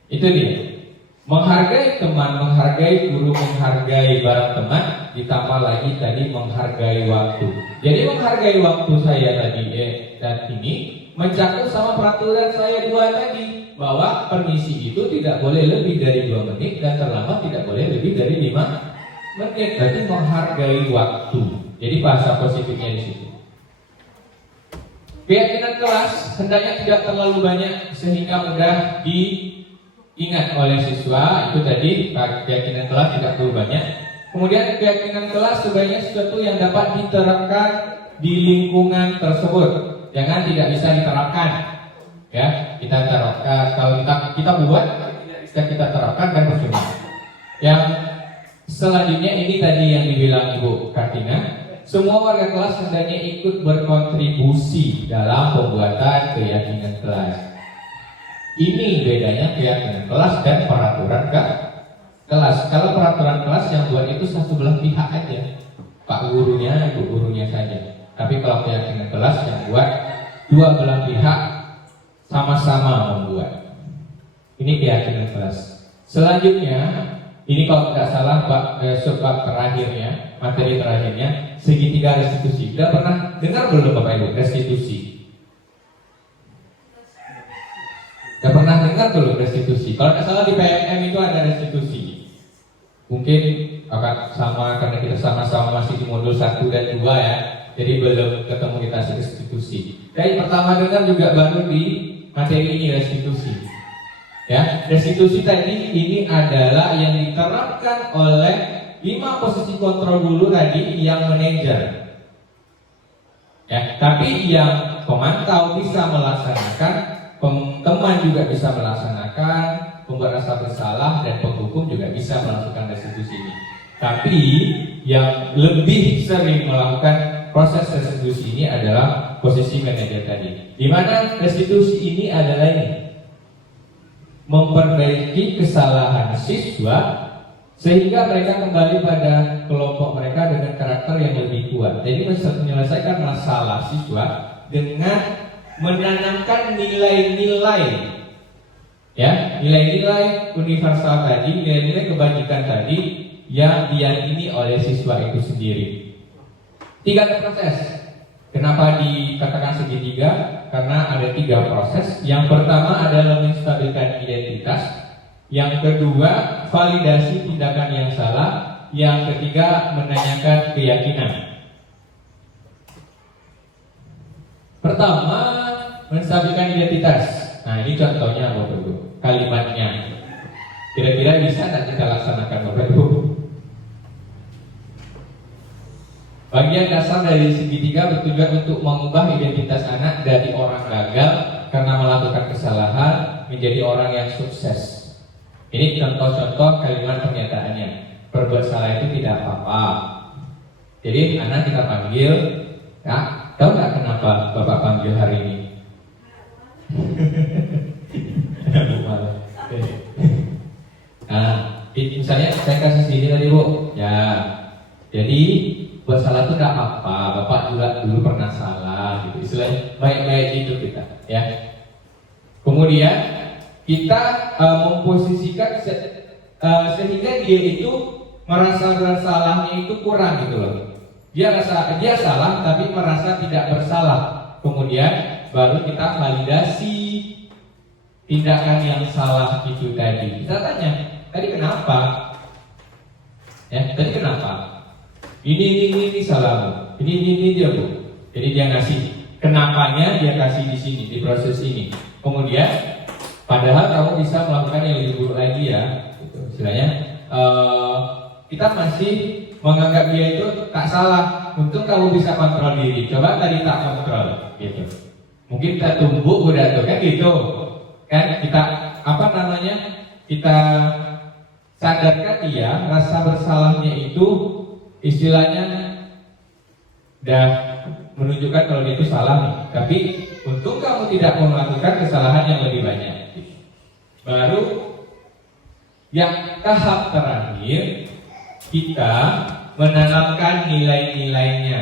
Itu dia. Menghargai teman, menghargai guru, menghargai barang teman, ditambah lagi tadi menghargai waktu. Jadi menghargai waktu saya tadi dan ini mencakup sama peraturan saya 2 tadi, bahwa permisi itu tidak boleh lebih dari 2 menit dan terlambat tidak boleh lebih dari 5 menit. Berarti menghargai waktu. Jadi bahasa positifnya di situ. Keyakinan kelas hendaknya tidak terlalu banyak sehingga mudah diingat oleh siswa. Itu tadi keyakinan kelas tidak terlalu banyak. Kemudian keyakinan kelas sebaiknya sesuatu yang dapat diterapkan di lingkungan tersebut. Jangan tidak bisa diterapkan. Ya, kita terapkan. Kalau kita buat, tidak bisa kita terapkan kan percuma. Yang selanjutnya ini tadi yang dibilang Ibu Kartina. Semua warga kelas hendaknya ikut berkontribusi dalam pembuatan keyakinan kelas. Ini bedanya keyakinan kelas dan peraturan kelas. Kalau peraturan kelas yang buat itu satu belah pihak aja, Pak gurunya, Ibu gurunya saja. Tapi kalau keyakinan kelas yang buat 2 belah pihak sama-sama membuat. Ini keyakinan kelas. Selanjutnya, ini kalau tidak salah sebab terakhirnya, materi terakhirnya, segitiga restitusi. Sudah pernah dengar belum Bapak Ibu restitusi? Sudah pernah dengar belum restitusi? Kalau tidak salah di PMM itu ada restitusi. Mungkin akan sama karena kita sama-sama masih di modul 1 dan 2 ya. Jadi belum ketemu kita restitusi. Dari pertama dengar juga baru di materi ini restitusi. Ya, restitusi tadi ini adalah yang diterapkan oleh 5 posisi kontrol dulu tadi yang manajer. Ya, tapi yang pemantau bisa melaksanakan, teman juga bisa melaksanakan, pembuat rasa bersalah dan penghukum juga bisa melakukan restitusi ini. Tapi yang lebih sering melakukan proses restitusi ini adalah posisi manajer tadi. Di mana restitusi ini adalah ini, memperbaiki kesalahan siswa sehingga mereka kembali pada kelompok mereka dengan karakter yang lebih kuat. Jadi menyelesaikan masalah siswa dengan menanamkan nilai-nilai, ya, nilai-nilai universal tadi, nilai-nilai kebajikan tadi yang diyakini oleh siswa itu sendiri. 3 proses. Kenapa dikatakan segitiga? Karena ada 3 proses. Yang pertama adalah menstabilkan identitas. Yang kedua, validasi tindakan yang salah. Yang ketiga, menanyakan keyakinan. Pertama, menstabilkan identitas. Nah, ini contohnya Bapak Ibu, kalimatnya. Kira-kira bisa tidak kita laksanakan Bapak Ibu? Bagian dasar dari segitiga bertujuan untuk mengubah identitas anak dari orang gagal karena melakukan kesalahan menjadi orang yang sukses. Ini contoh-contoh kalimat pernyataannya. Berbuat salah itu tidak apa-apa. Jadi anak kita panggil, ya, tahu nggak kenapa Bapak panggil hari ini? Nah, misalnya saya kasih sini tadi Bu, ya. Jadi buat salah itu nggak apa-apa, bapak juga dulu pernah salah gitu, istilahnya baik-baik itu kita ya. Kemudian kita memposisikan sehingga dia itu merasa bersalahnya itu kurang gitu loh. Dia salah tapi merasa tidak bersalah. Kemudian baru kita validasi tindakan yang salah itu tadi. Kita tanya, tadi kenapa? Ya, tadi kenapa? Ini salahmu. Ini dia bu. Jadi dia ngasih kenapanya, dia kasih di sini di proses ini. Kemudian, padahal kamu bisa melakukan yang lebih buruk lagi ya. Gitu. Istilahnya kita masih menganggap dia itu tak salah. Untung kamu bisa kontrol diri. Coba tadi tak kontrol, gitu. Mungkin kita tumbuk udah tuh kan gitu. Kan kita kita sadarkan dia rasa bersalahnya itu istilahnya dah menunjukkan kalau dia itu salah nih. Tapi untung kamu tidak melakukan kesalahan yang lebih banyak. Baru yang tahap terakhir kita menanamkan nilai-nilainya.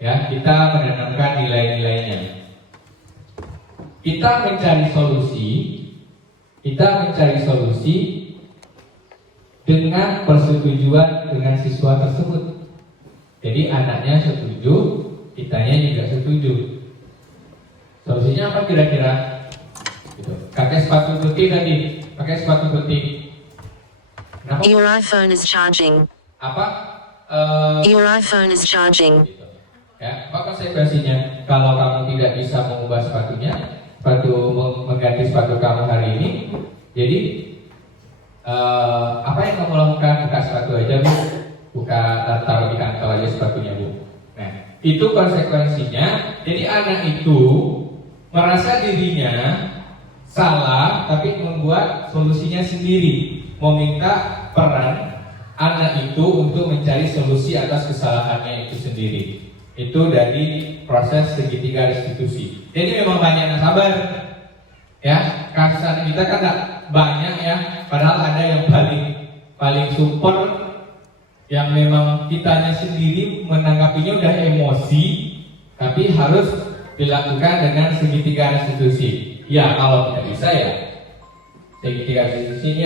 Ya, kita menanamkan nilai-nilainya. Kita mencari solusi dengan persetujuan dengan siswa tersebut. Jadi anaknya setuju, kitanya juga setuju. Solusinya apa kira-kira? Gitu. Pakai sepatu putih tadi, pakai sepatu putih. Kenapa? Your iPhone is charging. Apa? Your iPhone is charging. Gitu. Ya, apa konsekuensinya? Kalau kamu tidak bisa mengubah mengganti sepatu kamu hari ini, jadi apa yang kamu lakukan? Buka sepatu aja bu, taruh di kantor aja sepatunya bu. Nah, itu konsekuensinya. Jadi anak itu merasa dirinya salah, tapi membuat solusinya sendiri, meminta peran anak itu untuk mencari solusi atas kesalahannya itu sendiri. Itu dari proses segitiga restitusi. Jadi memang banyak yang sabar. Ya, kasus kita kan gak banyak ya. Padahal ada yang paling super, yang memang kitanya sendiri menanggapinya udah emosi, tapi harus dilakukan dengan segitiga restitusi. Ya, kalau tidak bisa ya segitiga restitusi ini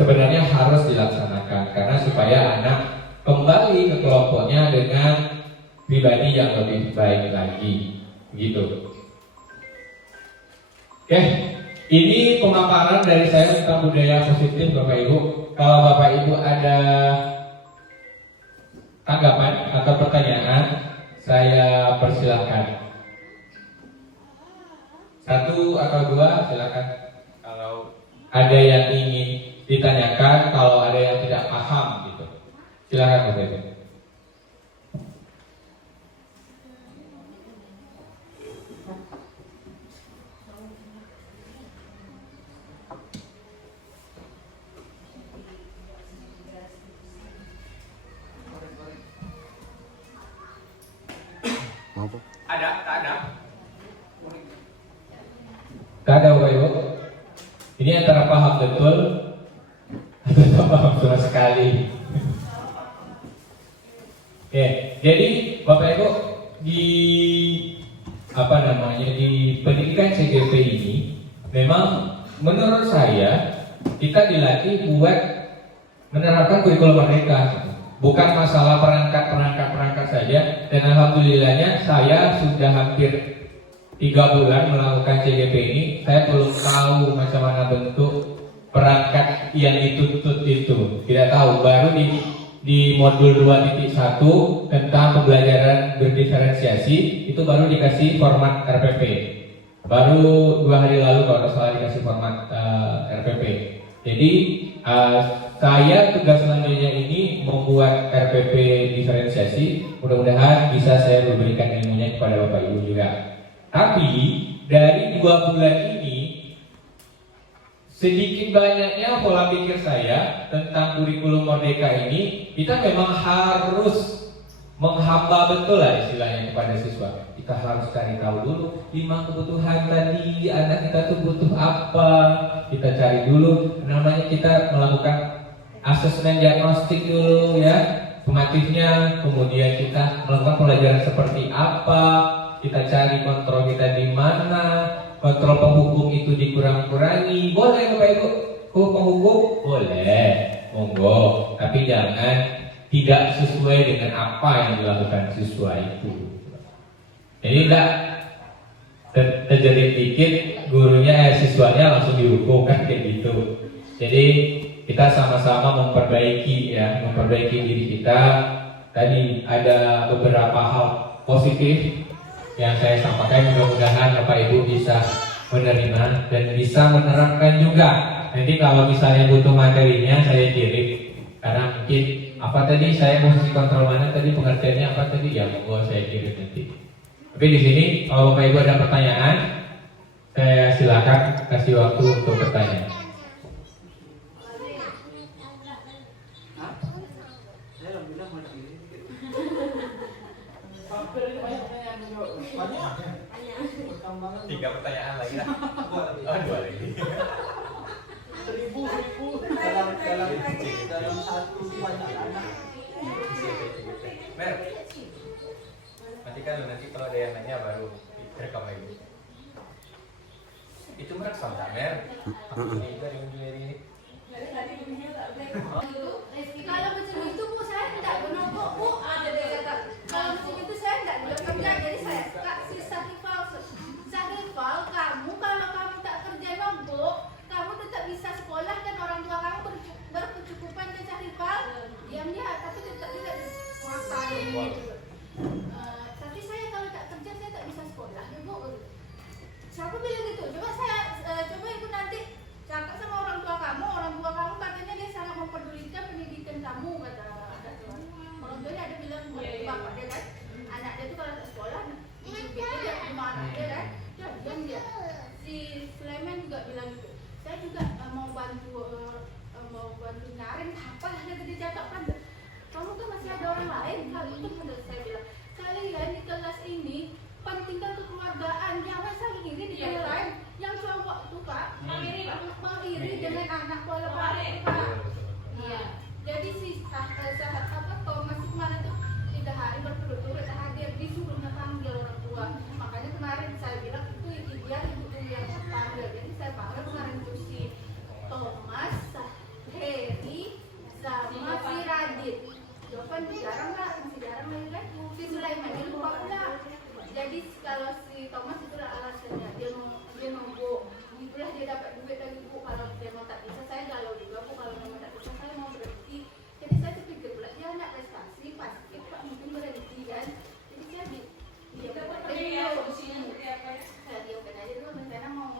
sebenarnya harus dilaksanakan karena supaya anak kembali ke kelompoknya dengan pribadi yang lebih baik lagi, gitu. Oke, ini pemaparan dari saya tentang budaya positif, Bapak Ibu. Kalau Bapak Ibu ada tanggapan atau pertanyaan, saya persilahkan. 1 atau 2, silakan. Kalau ada yang ingin ditanyakan, kalau ada yang tidak paham, gitu, silakan Bapak Ibu. Apa? Ada? Tak ada? Tak ada Bapak Ibu. Ini antara paham betul atau tak paham sama sekali. Oke, jadi Bapak Ibu di pendidikan CGP ini memang menurut saya kita dilatih buat menerapkan kurikulum merdeka. Bukan masalah perangkat saja. Dan alhamdulillahnya saya sudah hampir 3 bulan melakukan CGP ini. Saya belum tahu macam mana bentuk perangkat yang dituntut itu. Tidak tahu. Baru di modul 2.1 tentang pembelajaran berdiferensiasi itu baru dikasih format RPP. Baru 2 hari lalu kalau tidak salah dikasih format RPP. Jadi saya tugas selanjutnya ini membuat RPP diferensiasi. Mudah-mudahan bisa saya memberikan ilmunya kepada Bapak Ibu juga. Tapi dari 2 bulan ini sedikit banyaknya pola pikir saya tentang kurikulum merdeka ini, kita memang harus menghamba betul lah istilahnya kepada siswa. Kita harus cari tahu dulu 5 kebutuhan tadi anak kita tuh butuh apa. Kita cari dulu, namanya kita melakukan asesmen diagnostik dulu ya. sumatifnya, kemudian kita melakukan pelajaran seperti apa, kita cari kontrol kita di mana, kontrol penghukum itu dikurang-kurangi, boleh Bapak Ibu, penghukum boleh, monggo, tapi jangan tidak sesuai dengan apa yang dilakukan siswa itu. Jadi tidak terjadi dikit gurunya siswanya langsung dihukum kan kayak gitu. Jadi kita sama-sama memperbaiki diri kita. Tadi ada beberapa hal positif yang saya sampaikan, mudah-mudahan Bapak Ibu bisa menerima dan bisa menerapkan juga. Nanti kalau misalnya butuh materinya saya kirim, karena mungkin apa tadi saya posisi kontrol mana tadi pengertiannya apa tadi ya, monggo saya kirim nanti. Tapi di sini kalau Bapak Ibu ada pertanyaan, saya silakan kasih waktu untuk bertanya. Tiga pertanyaan lagi lah. Dua lagi. Seribu dalam satu pertanyaan. Mer, nanti kan nanti kalau ada yang nanya baru rekam lagi. Itu merekam tak Mer? Aku ini dari ini. Kalau macam itu Bu, saya tidak benar Bu. Ada dia kata kalau macam itu saya tidak boleh kerja, jadi saya kasih Syarifal. Syarifal, kamu kalau kamu tak kerja nombok, kamu tetap bisa sekolah dan orang tua kamu berkecukupan ke Syarifal. Diamnya, tapi tetap tidak ngapain gitu. Tapi saya kalau tak kerja saya tak bisa sekolah, Bu. Siapa bilang gitu? Coba saya coba itu nanti cakap sama orang tua kamu katanya dia sangat mempedulikan pendidikan kamu, kata Tuhan. Orang tuanya ada bilang bapak dia kan, anak dia tuh kalau tak sekolah, dia cuma anak dia kan, diam dia. Si Sulaiman juga bilang gitu. Saya juga mau bantu nyaring apa dia tadi cakap kan. Kamu kan masih ada orang lain, kalau itu menurut saya bilang kalian di kelas ini pentingkan kekeluargaan, jangan saling iri di yang lain. Yang cowok itu Pak, mau iri dengan anak walaupun Pak. Iya. Jadi si sahabat Thomas kemarin tuh 3 hari berturut-turut hadir, disuruh panggil orang tua. Makanya kemarin saya bilang itu ideal ibu yang panggil. Jadi saya panggil kemarin tuh si Thomas, Heri, sama si Radit. Jovan jarang lah, masih jarang lagi kan. Si Sulaiman dia lupa pula. Jadi kalau si Thomas itulah alasannya dia nunggu. Itulah dia dapat duit lagi Bu. Kalau dia mau tak bisa saya galau juga Bu. Kalau memang tak bisa saya mau berhenti. Jadi saya pikir pula dia anak prestasi pasti Pak mungkin berhenti kan. Jadi saya dia dapat saya diamkan aja dulu. Rencana mau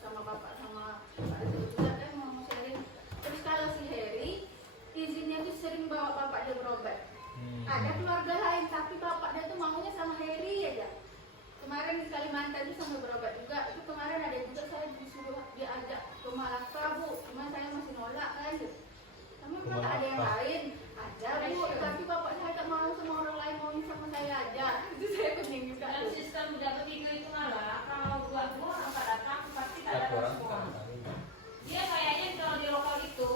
sama bapak sama Pak Rizal juga kan mau sharing. Terus kalau si Heri izinnya tuh sering bawa bapak dia berobat. Ada keluarga lain tapi bapak dia tuh maunya sama Heri aja. Kemarin di Kalimantan itu sampai berobat juga. Itu kemarin ada juga saya disuruh diajak ke Malaka Bu, cuma saya masih nolak kan. Kamu memang tak ada yang lain? Ada Bu, tapi bapak saya tak mau sama orang lain, maunya sama saya aja. Itu saya pening juga. Dan sistem budak ketiga itu malah kalau dua-dua angkat datang pasti tak ada respon. Dia kayaknya kalau di lokal itu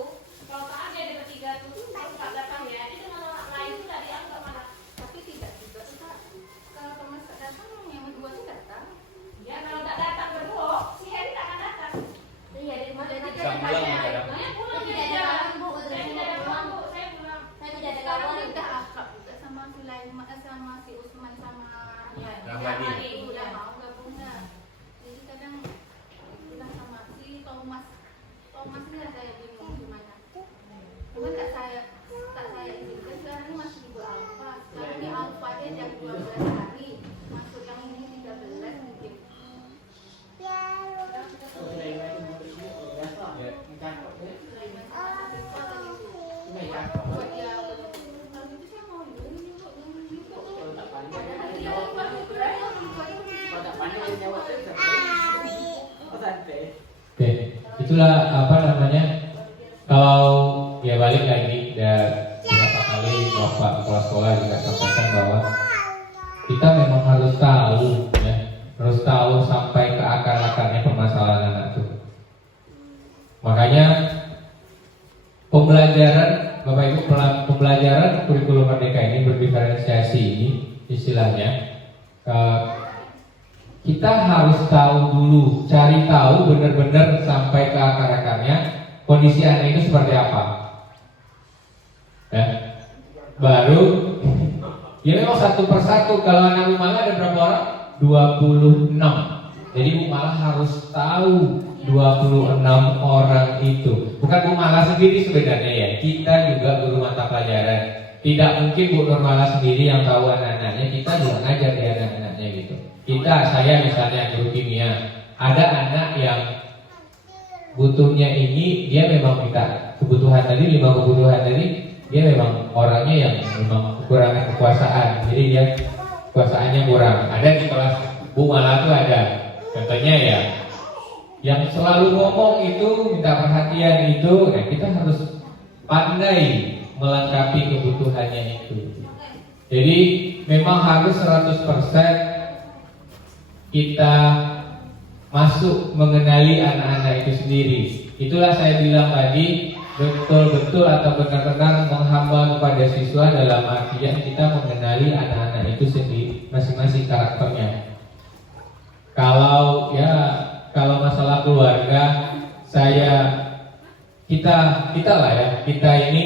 kalau tak ada di ketiga tuh angkat datang ya, itu dengan orang lain itu tak dianggap malah. Tapi tidak juga tuh Kak. Kalau Thomas tak datang, yang kedua sih datang. Ya kalau tak datang berdua, si Heri tak akan datang. Iya, jadi Jam pulang ya. Saya pulang tidak dia. ada kawan Bu. Saya tidak ada kawan Bu, saya pulang. Saya tidak ada kawan. Udah akrab juga sama Sulaiman, sama si Usman sama Rahmadi. Udah mau gabungnya. Jadi kadang udah sama si Thomas ini lah saya bingung gimana. Cuman tak saya izinkan sekarang ini masih di Alfa. Sekarang di Alfa dia jam 12 hari. Masuk yang ini 13 mungkin. Buat dia kalau itu saya mau ini Bu, ini Bu. Oke, itulah apa namanya. Kalau ya balik lagi beberapa kali Bapak kepala sekolah juga sampaikan bahwa kita memang harus tahu ya, harus tahu sampai ke akar-akarnya permasalahan anak itu. Makanya pembelajaran Bapak Ibu, pembelajaran kurikulum Merdeka ini berdiferensiasi ini istilahnya kita harus tahu dulu, cari tahu benar-benar sampai ke akar-akarnya kondisi anak itu seperti apa. Ya. Baru ya memang satu persatu. Kalau anak Bu Mala ada berapa orang? 26. Jadi Bu Mala harus tahu 26 orang itu. Bukan Bu Mala sendiri sebenarnya ya. Kita juga guru mata pelajaran. Tidak mungkin Bu Nurmala sendiri yang tahu anak-anaknya. Kita juga ngajar di anak-anaknya gitu. Saya misalnya guru kimia. Ada anak yang butuhnya ini, dia memang minta kebutuhan tadi, 5 kebutuhan tadi. Dia memang orangnya yang memang kekurangan kekuasaan, jadi dia kekuasaannya kurang. Ada di kelas Bu Mala tuh ada, contohnya ya, yang selalu ngomong itu, minta perhatian itu, nah kita harus pandai melengkapi kebutuhannya itu. Jadi memang harus 100% kita masuk mengenali anak-anak itu sendiri. Itulah saya bilang tadi, betul-betul atau benar-benar menghamba kepada siswa dalam artian kita mengenali anak-anak itu sendiri, masing-masing karakternya. Kalau masalah keluarga, kita lah ya, kita ini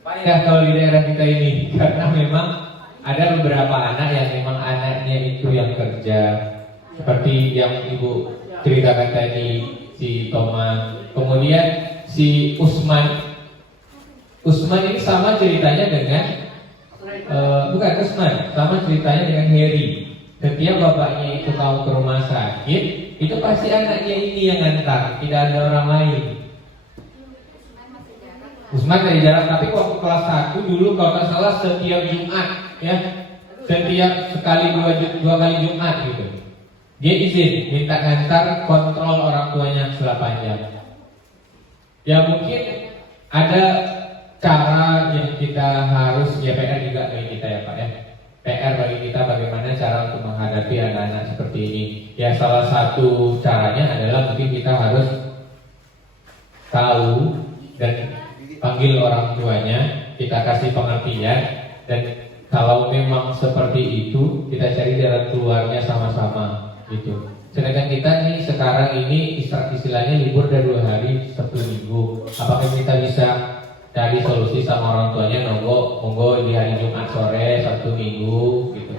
paling kalau di daerah kita ini, karena memang ada beberapa anak yang memang anaknya itu yang kerja, seperti yang Ibu ceritakan tadi, si Toma. Kemudian si Usman ini sama ceritanya dengan bukan Usman, sama ceritanya dengan Heri. Setiap bapaknya itu mau ke rumah sakit, itu pasti anaknya ini yang ngantar, tidak ada orang lain. Usman dari jarak, tapi waktu kelas 1 dulu kalau tak salah setiap Jumat ya, setiap dua kali Jumat gitu, dia izin minta ngantar, kontrol orang tuanya 8 jam. Ya mungkin ada cara yang kita harus, ya PR juga bagi kita ya Pak ya, PR bagi kita bagaimana cara untuk menghadapi anak-anak seperti ini. Ya salah satu caranya adalah mungkin kita harus tahu dan panggil orang tuanya, kita kasih pengertian, dan kalau memang seperti itu kita cari jalan keluarnya sama-sama gitu. Sedangkan kita nih sekarang ini istilahnya libur dari 2 hari, Sabtu Minggu. Apakah kita bisa cari solusi sama orang tuanya, monggo di hari Jumat sore, Sabtu Minggu gitu.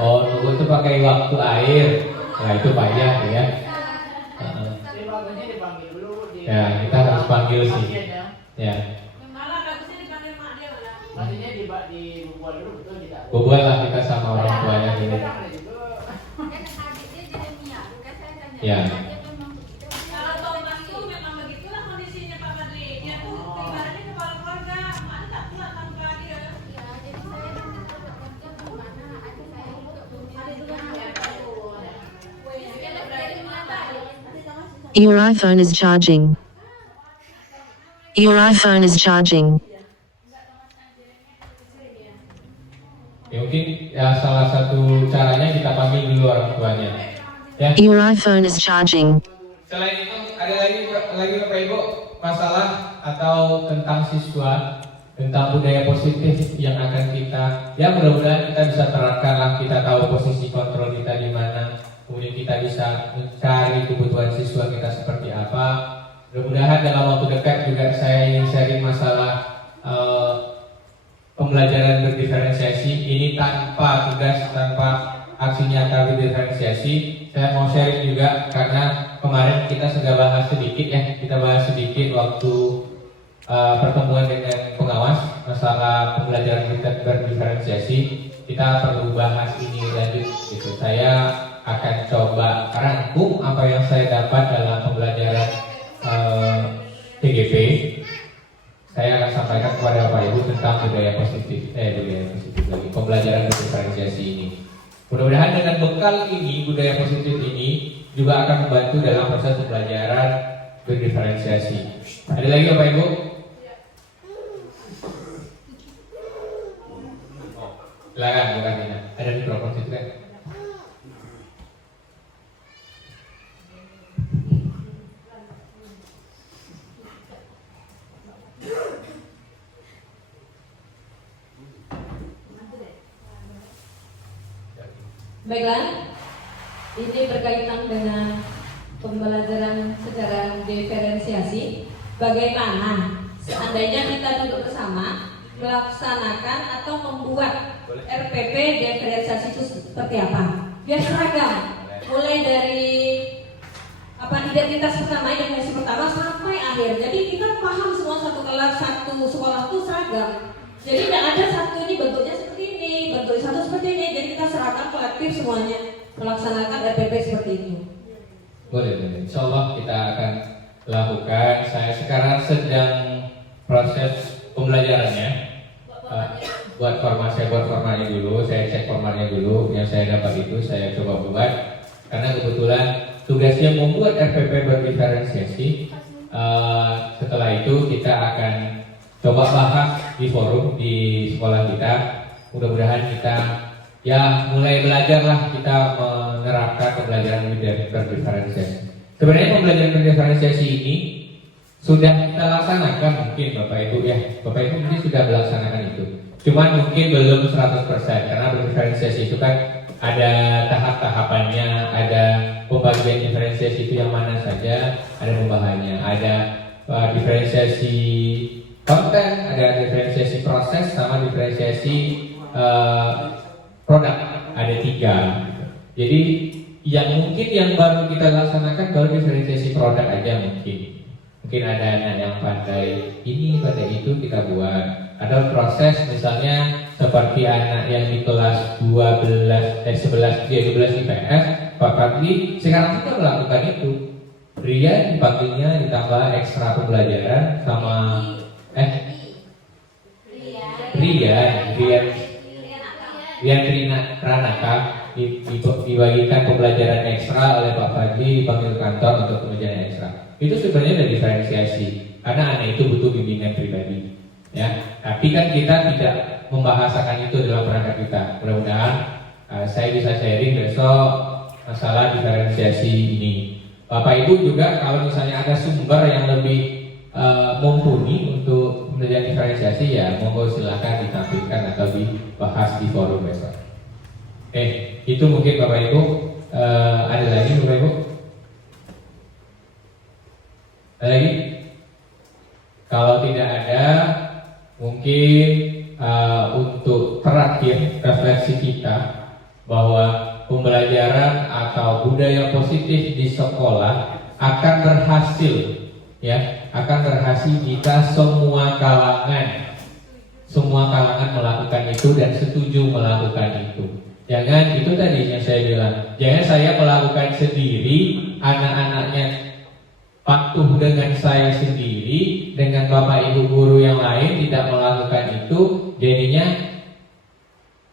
Oh, nunggu itu pakai waktu air. Nah itu payah ya. Ya kita harus panggil sih. Ya. Bubuan lah kita sama orang tuanya gitu. Ya. Kalau Thomas itu memang begitulah kondisinya Pak Fadli. Dia tuh ibaratnya kepala keluarga, mana tak pulang tanpa dia. Jadi saya nanti kalau kerja kemana adik saya juga Your iPhone is charging. Your iPhone is charging. Ya mungkin ya salah satu caranya kita panggil dulu orang tuanya. Ya. Your iPhone is charging. Selain itu ada lagi Bapak Ibu masalah atau tentang siswa, tentang budaya positif yang akan kita, ya mudah-mudahan kita bisa terapkan lah, kita tahu posisi kontrol kita di mana, kemudian kita bisa mencari kebutuhan siswa kita seperti apa. Mudah-mudahan dalam waktu dekat juga saya ingin sharing masalah pembelajaran berdiferensiasi ini tanpa tugas, tanpa aksi nyata berdiferensiasi. Saya mau sharing juga karena kemarin kita sudah bahas sedikit ya, kita bahas sedikit waktu pertemuan dengan pengawas masalah pembelajaran berdiferensiasi. Kita perlu bahas ini lanjut gitu. Saya akan coba rangkum apa yang saya dapat dalam pembelajaran TGP. Saya akan sampaikan kepada Bapak Ibu tentang budaya positif lagi, pembelajaran berdiferensiasi ini. Mudah-mudahan dengan bekal ini, budaya positif ini juga akan membantu dalam proses pembelajaran berdiferensiasi. Ada lagi Bapak Ibu? Silakan bukan ini. Ada mikrofon situ kan? Baiklah, ini berkaitan dengan pembelajaran secara diferensiasi. Bagaimana seandainya kita duduk bersama melaksanakan atau membuat RPP diferensiasi itu seperti apa? Biar seragam, mulai dari identitas pertama, identifikasi pertama sampai akhir. Jadi kita paham semua satu kelas, satu sekolah itu seragam. Jadi tidak ada satu ini bentuknya seperti ini, bentuk satu seperti ini. Jadi kita seragam kolektif semuanya melaksanakan RPP seperti itu. Boleh. Insya Allah kita akan lakukan. Saya sekarang sedang proses pembelajarannya. Buat formatnya dulu. Saya cek formatnya dulu. Yang saya dapat itu saya coba buat. Karena kebetulan tugasnya membuat RPP berdiferensiasi. Setelah itu kita akan coba bahas di forum di sekolah kita. Mudah-mudahan kita mulai belajarlah kita menerapkan pembelajaran berdiferensiasi. Sebenarnya pembelajaran berdiferensiasi ini sudah kita laksanakan mungkin Bapak Ibu Bapak Ibu mungkin sudah melaksanakan itu. Cuman mungkin belum 100% karena berdiferensiasi itu kan ada tahap-tahapannya, ada pembagian diferensiasi itu yang mana saja, ada pembahasannya, ada diferensiasi konten, ada diferensiasi proses, sama diferensiasi produk, ada 3. Jadi yang baru kita laksanakan baru diferensiasi produk aja mungkin ada anak yang pandai ini, pandai itu kita buat. Ada proses misalnya seperti anak yang di kelas 11 IPS, Pak Fadli sekarang kita melakukan itu. Rian dipanggilnya ditambah ekstra pembelajaran sama Rian Trina Ranaka dibagikan pembelajaran ekstra oleh Pak Fadli, dipanggil kantor untuk pembelajaran ekstra. Itu sebenarnya ada diferensiasi karena anak itu butuh bimbingan pribadi. Tapi kan kita tidak membahasakan itu dalam perangkat kita. Mudah-mudahan saya bisa sharing besok masalah diferensiasi ini. Bapak Ibu juga kalau misalnya ada sumber yang lebih mumpuni untuk pembelajaran diferensiasi monggo silakan ditampilkan atau dibahas di forum besok. Itu mungkin Bapak Ibu. Ada lagi Bapak Ibu? Ada lagi? Kalau tidak ada, mungkin untuk terakhir refleksi kita bahwa pembelajaran atau budaya positif di sekolah akan berhasil jika semua kalangan melakukan itu dan setuju melakukan itu. Jangan itu tadi yang saya bilang, jangan saya melakukan sendiri, anak-anaknya patuh dengan saya sendiri, dengan Bapak Ibu guru yang lain tidak melakukan itu, jadinya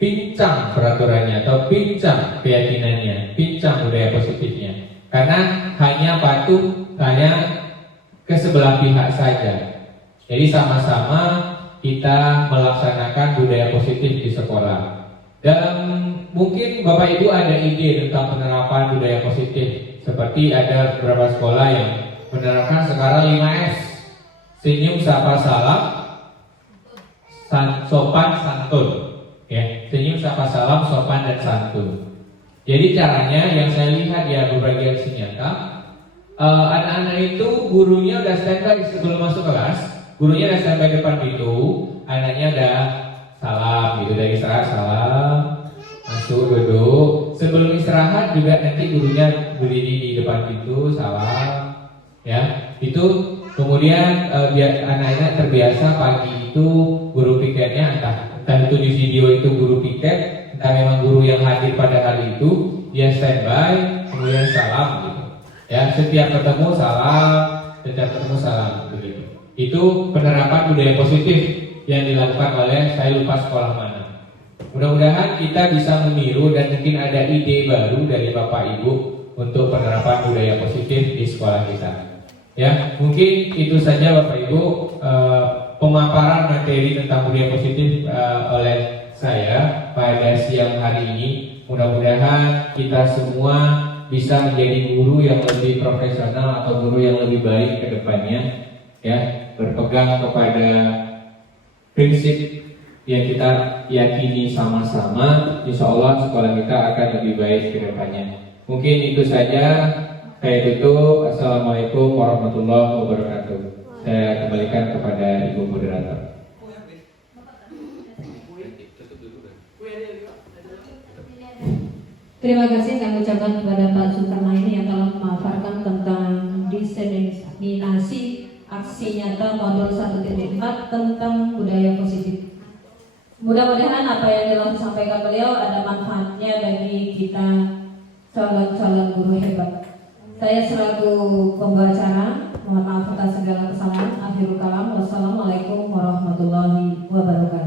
pincang peraturannya atau pincang keyakinannya, pincang budaya positifnya. Karena hanya patuh ke sebelah pihak saja. Jadi sama-sama kita melaksanakan budaya positif di sekolah. Dan mungkin Bapak Ibu ada ide tentang penerapan budaya positif. Seperti ada beberapa sekolah yang menerapkan sekarang 5S: senyum, sapa, salam, sopan, santun. Senyum, sapa, salam, sopan, dan santun. Jadi caranya yang saya lihat berbagai aksi nyata, anak-anak itu gurunya udah standby sebelum masuk kelas, gurunya udah standby depan pintu, anaknya udah salam gitu, dari istirahat salam, masuk duduk. Sebelum istirahat juga nanti gurunya berdiri di depan pintu salam. Itu kemudian biar anak-anak terbiasa pagi itu guru piketnya entah itu di video itu guru piket, entah memang guru yang hadir pada hari itu, dia standby kemudian salam gitu. Setiap ketemu salam begitu. Itu penerapan budaya positif yang dilakukan oleh saya lupa sekolah mana. Mudah-mudahan kita bisa meniru dan mungkin ada ide baru dari Bapak Ibu untuk penerapan budaya positif di sekolah kita. Mungkin itu saja Bapak Ibu pemaparan materi tentang budaya positif oleh saya pada siang hari ini. Mudah-mudahan kita semua bisa menjadi guru yang lebih profesional atau guru yang lebih baik ke depannya, berpegang kepada prinsip yang kita yakini sama-sama, insya Allah sekolah kita akan lebih baik ke depannya. Mungkin itu saja. Saya tutup. Assalamualaikum warahmatullahi wabarakatuh. Saya kembalikan kepada Ibu Moderator. Terima kasih kami ucapkan kepada Pak Zulkarnain yang telah memaparkan tentang diseminasi aksi nyata modul 1.4 tentang budaya positif. Mudah-mudahan apa yang telah disampaikan beliau ada manfaatnya bagi kita calon-calon guru hebat. Saya selaku pembacara, mohon maaf atas segala kesalahan. Akhirul kalam, wassalamualaikum warahmatullahi wabarakatuh.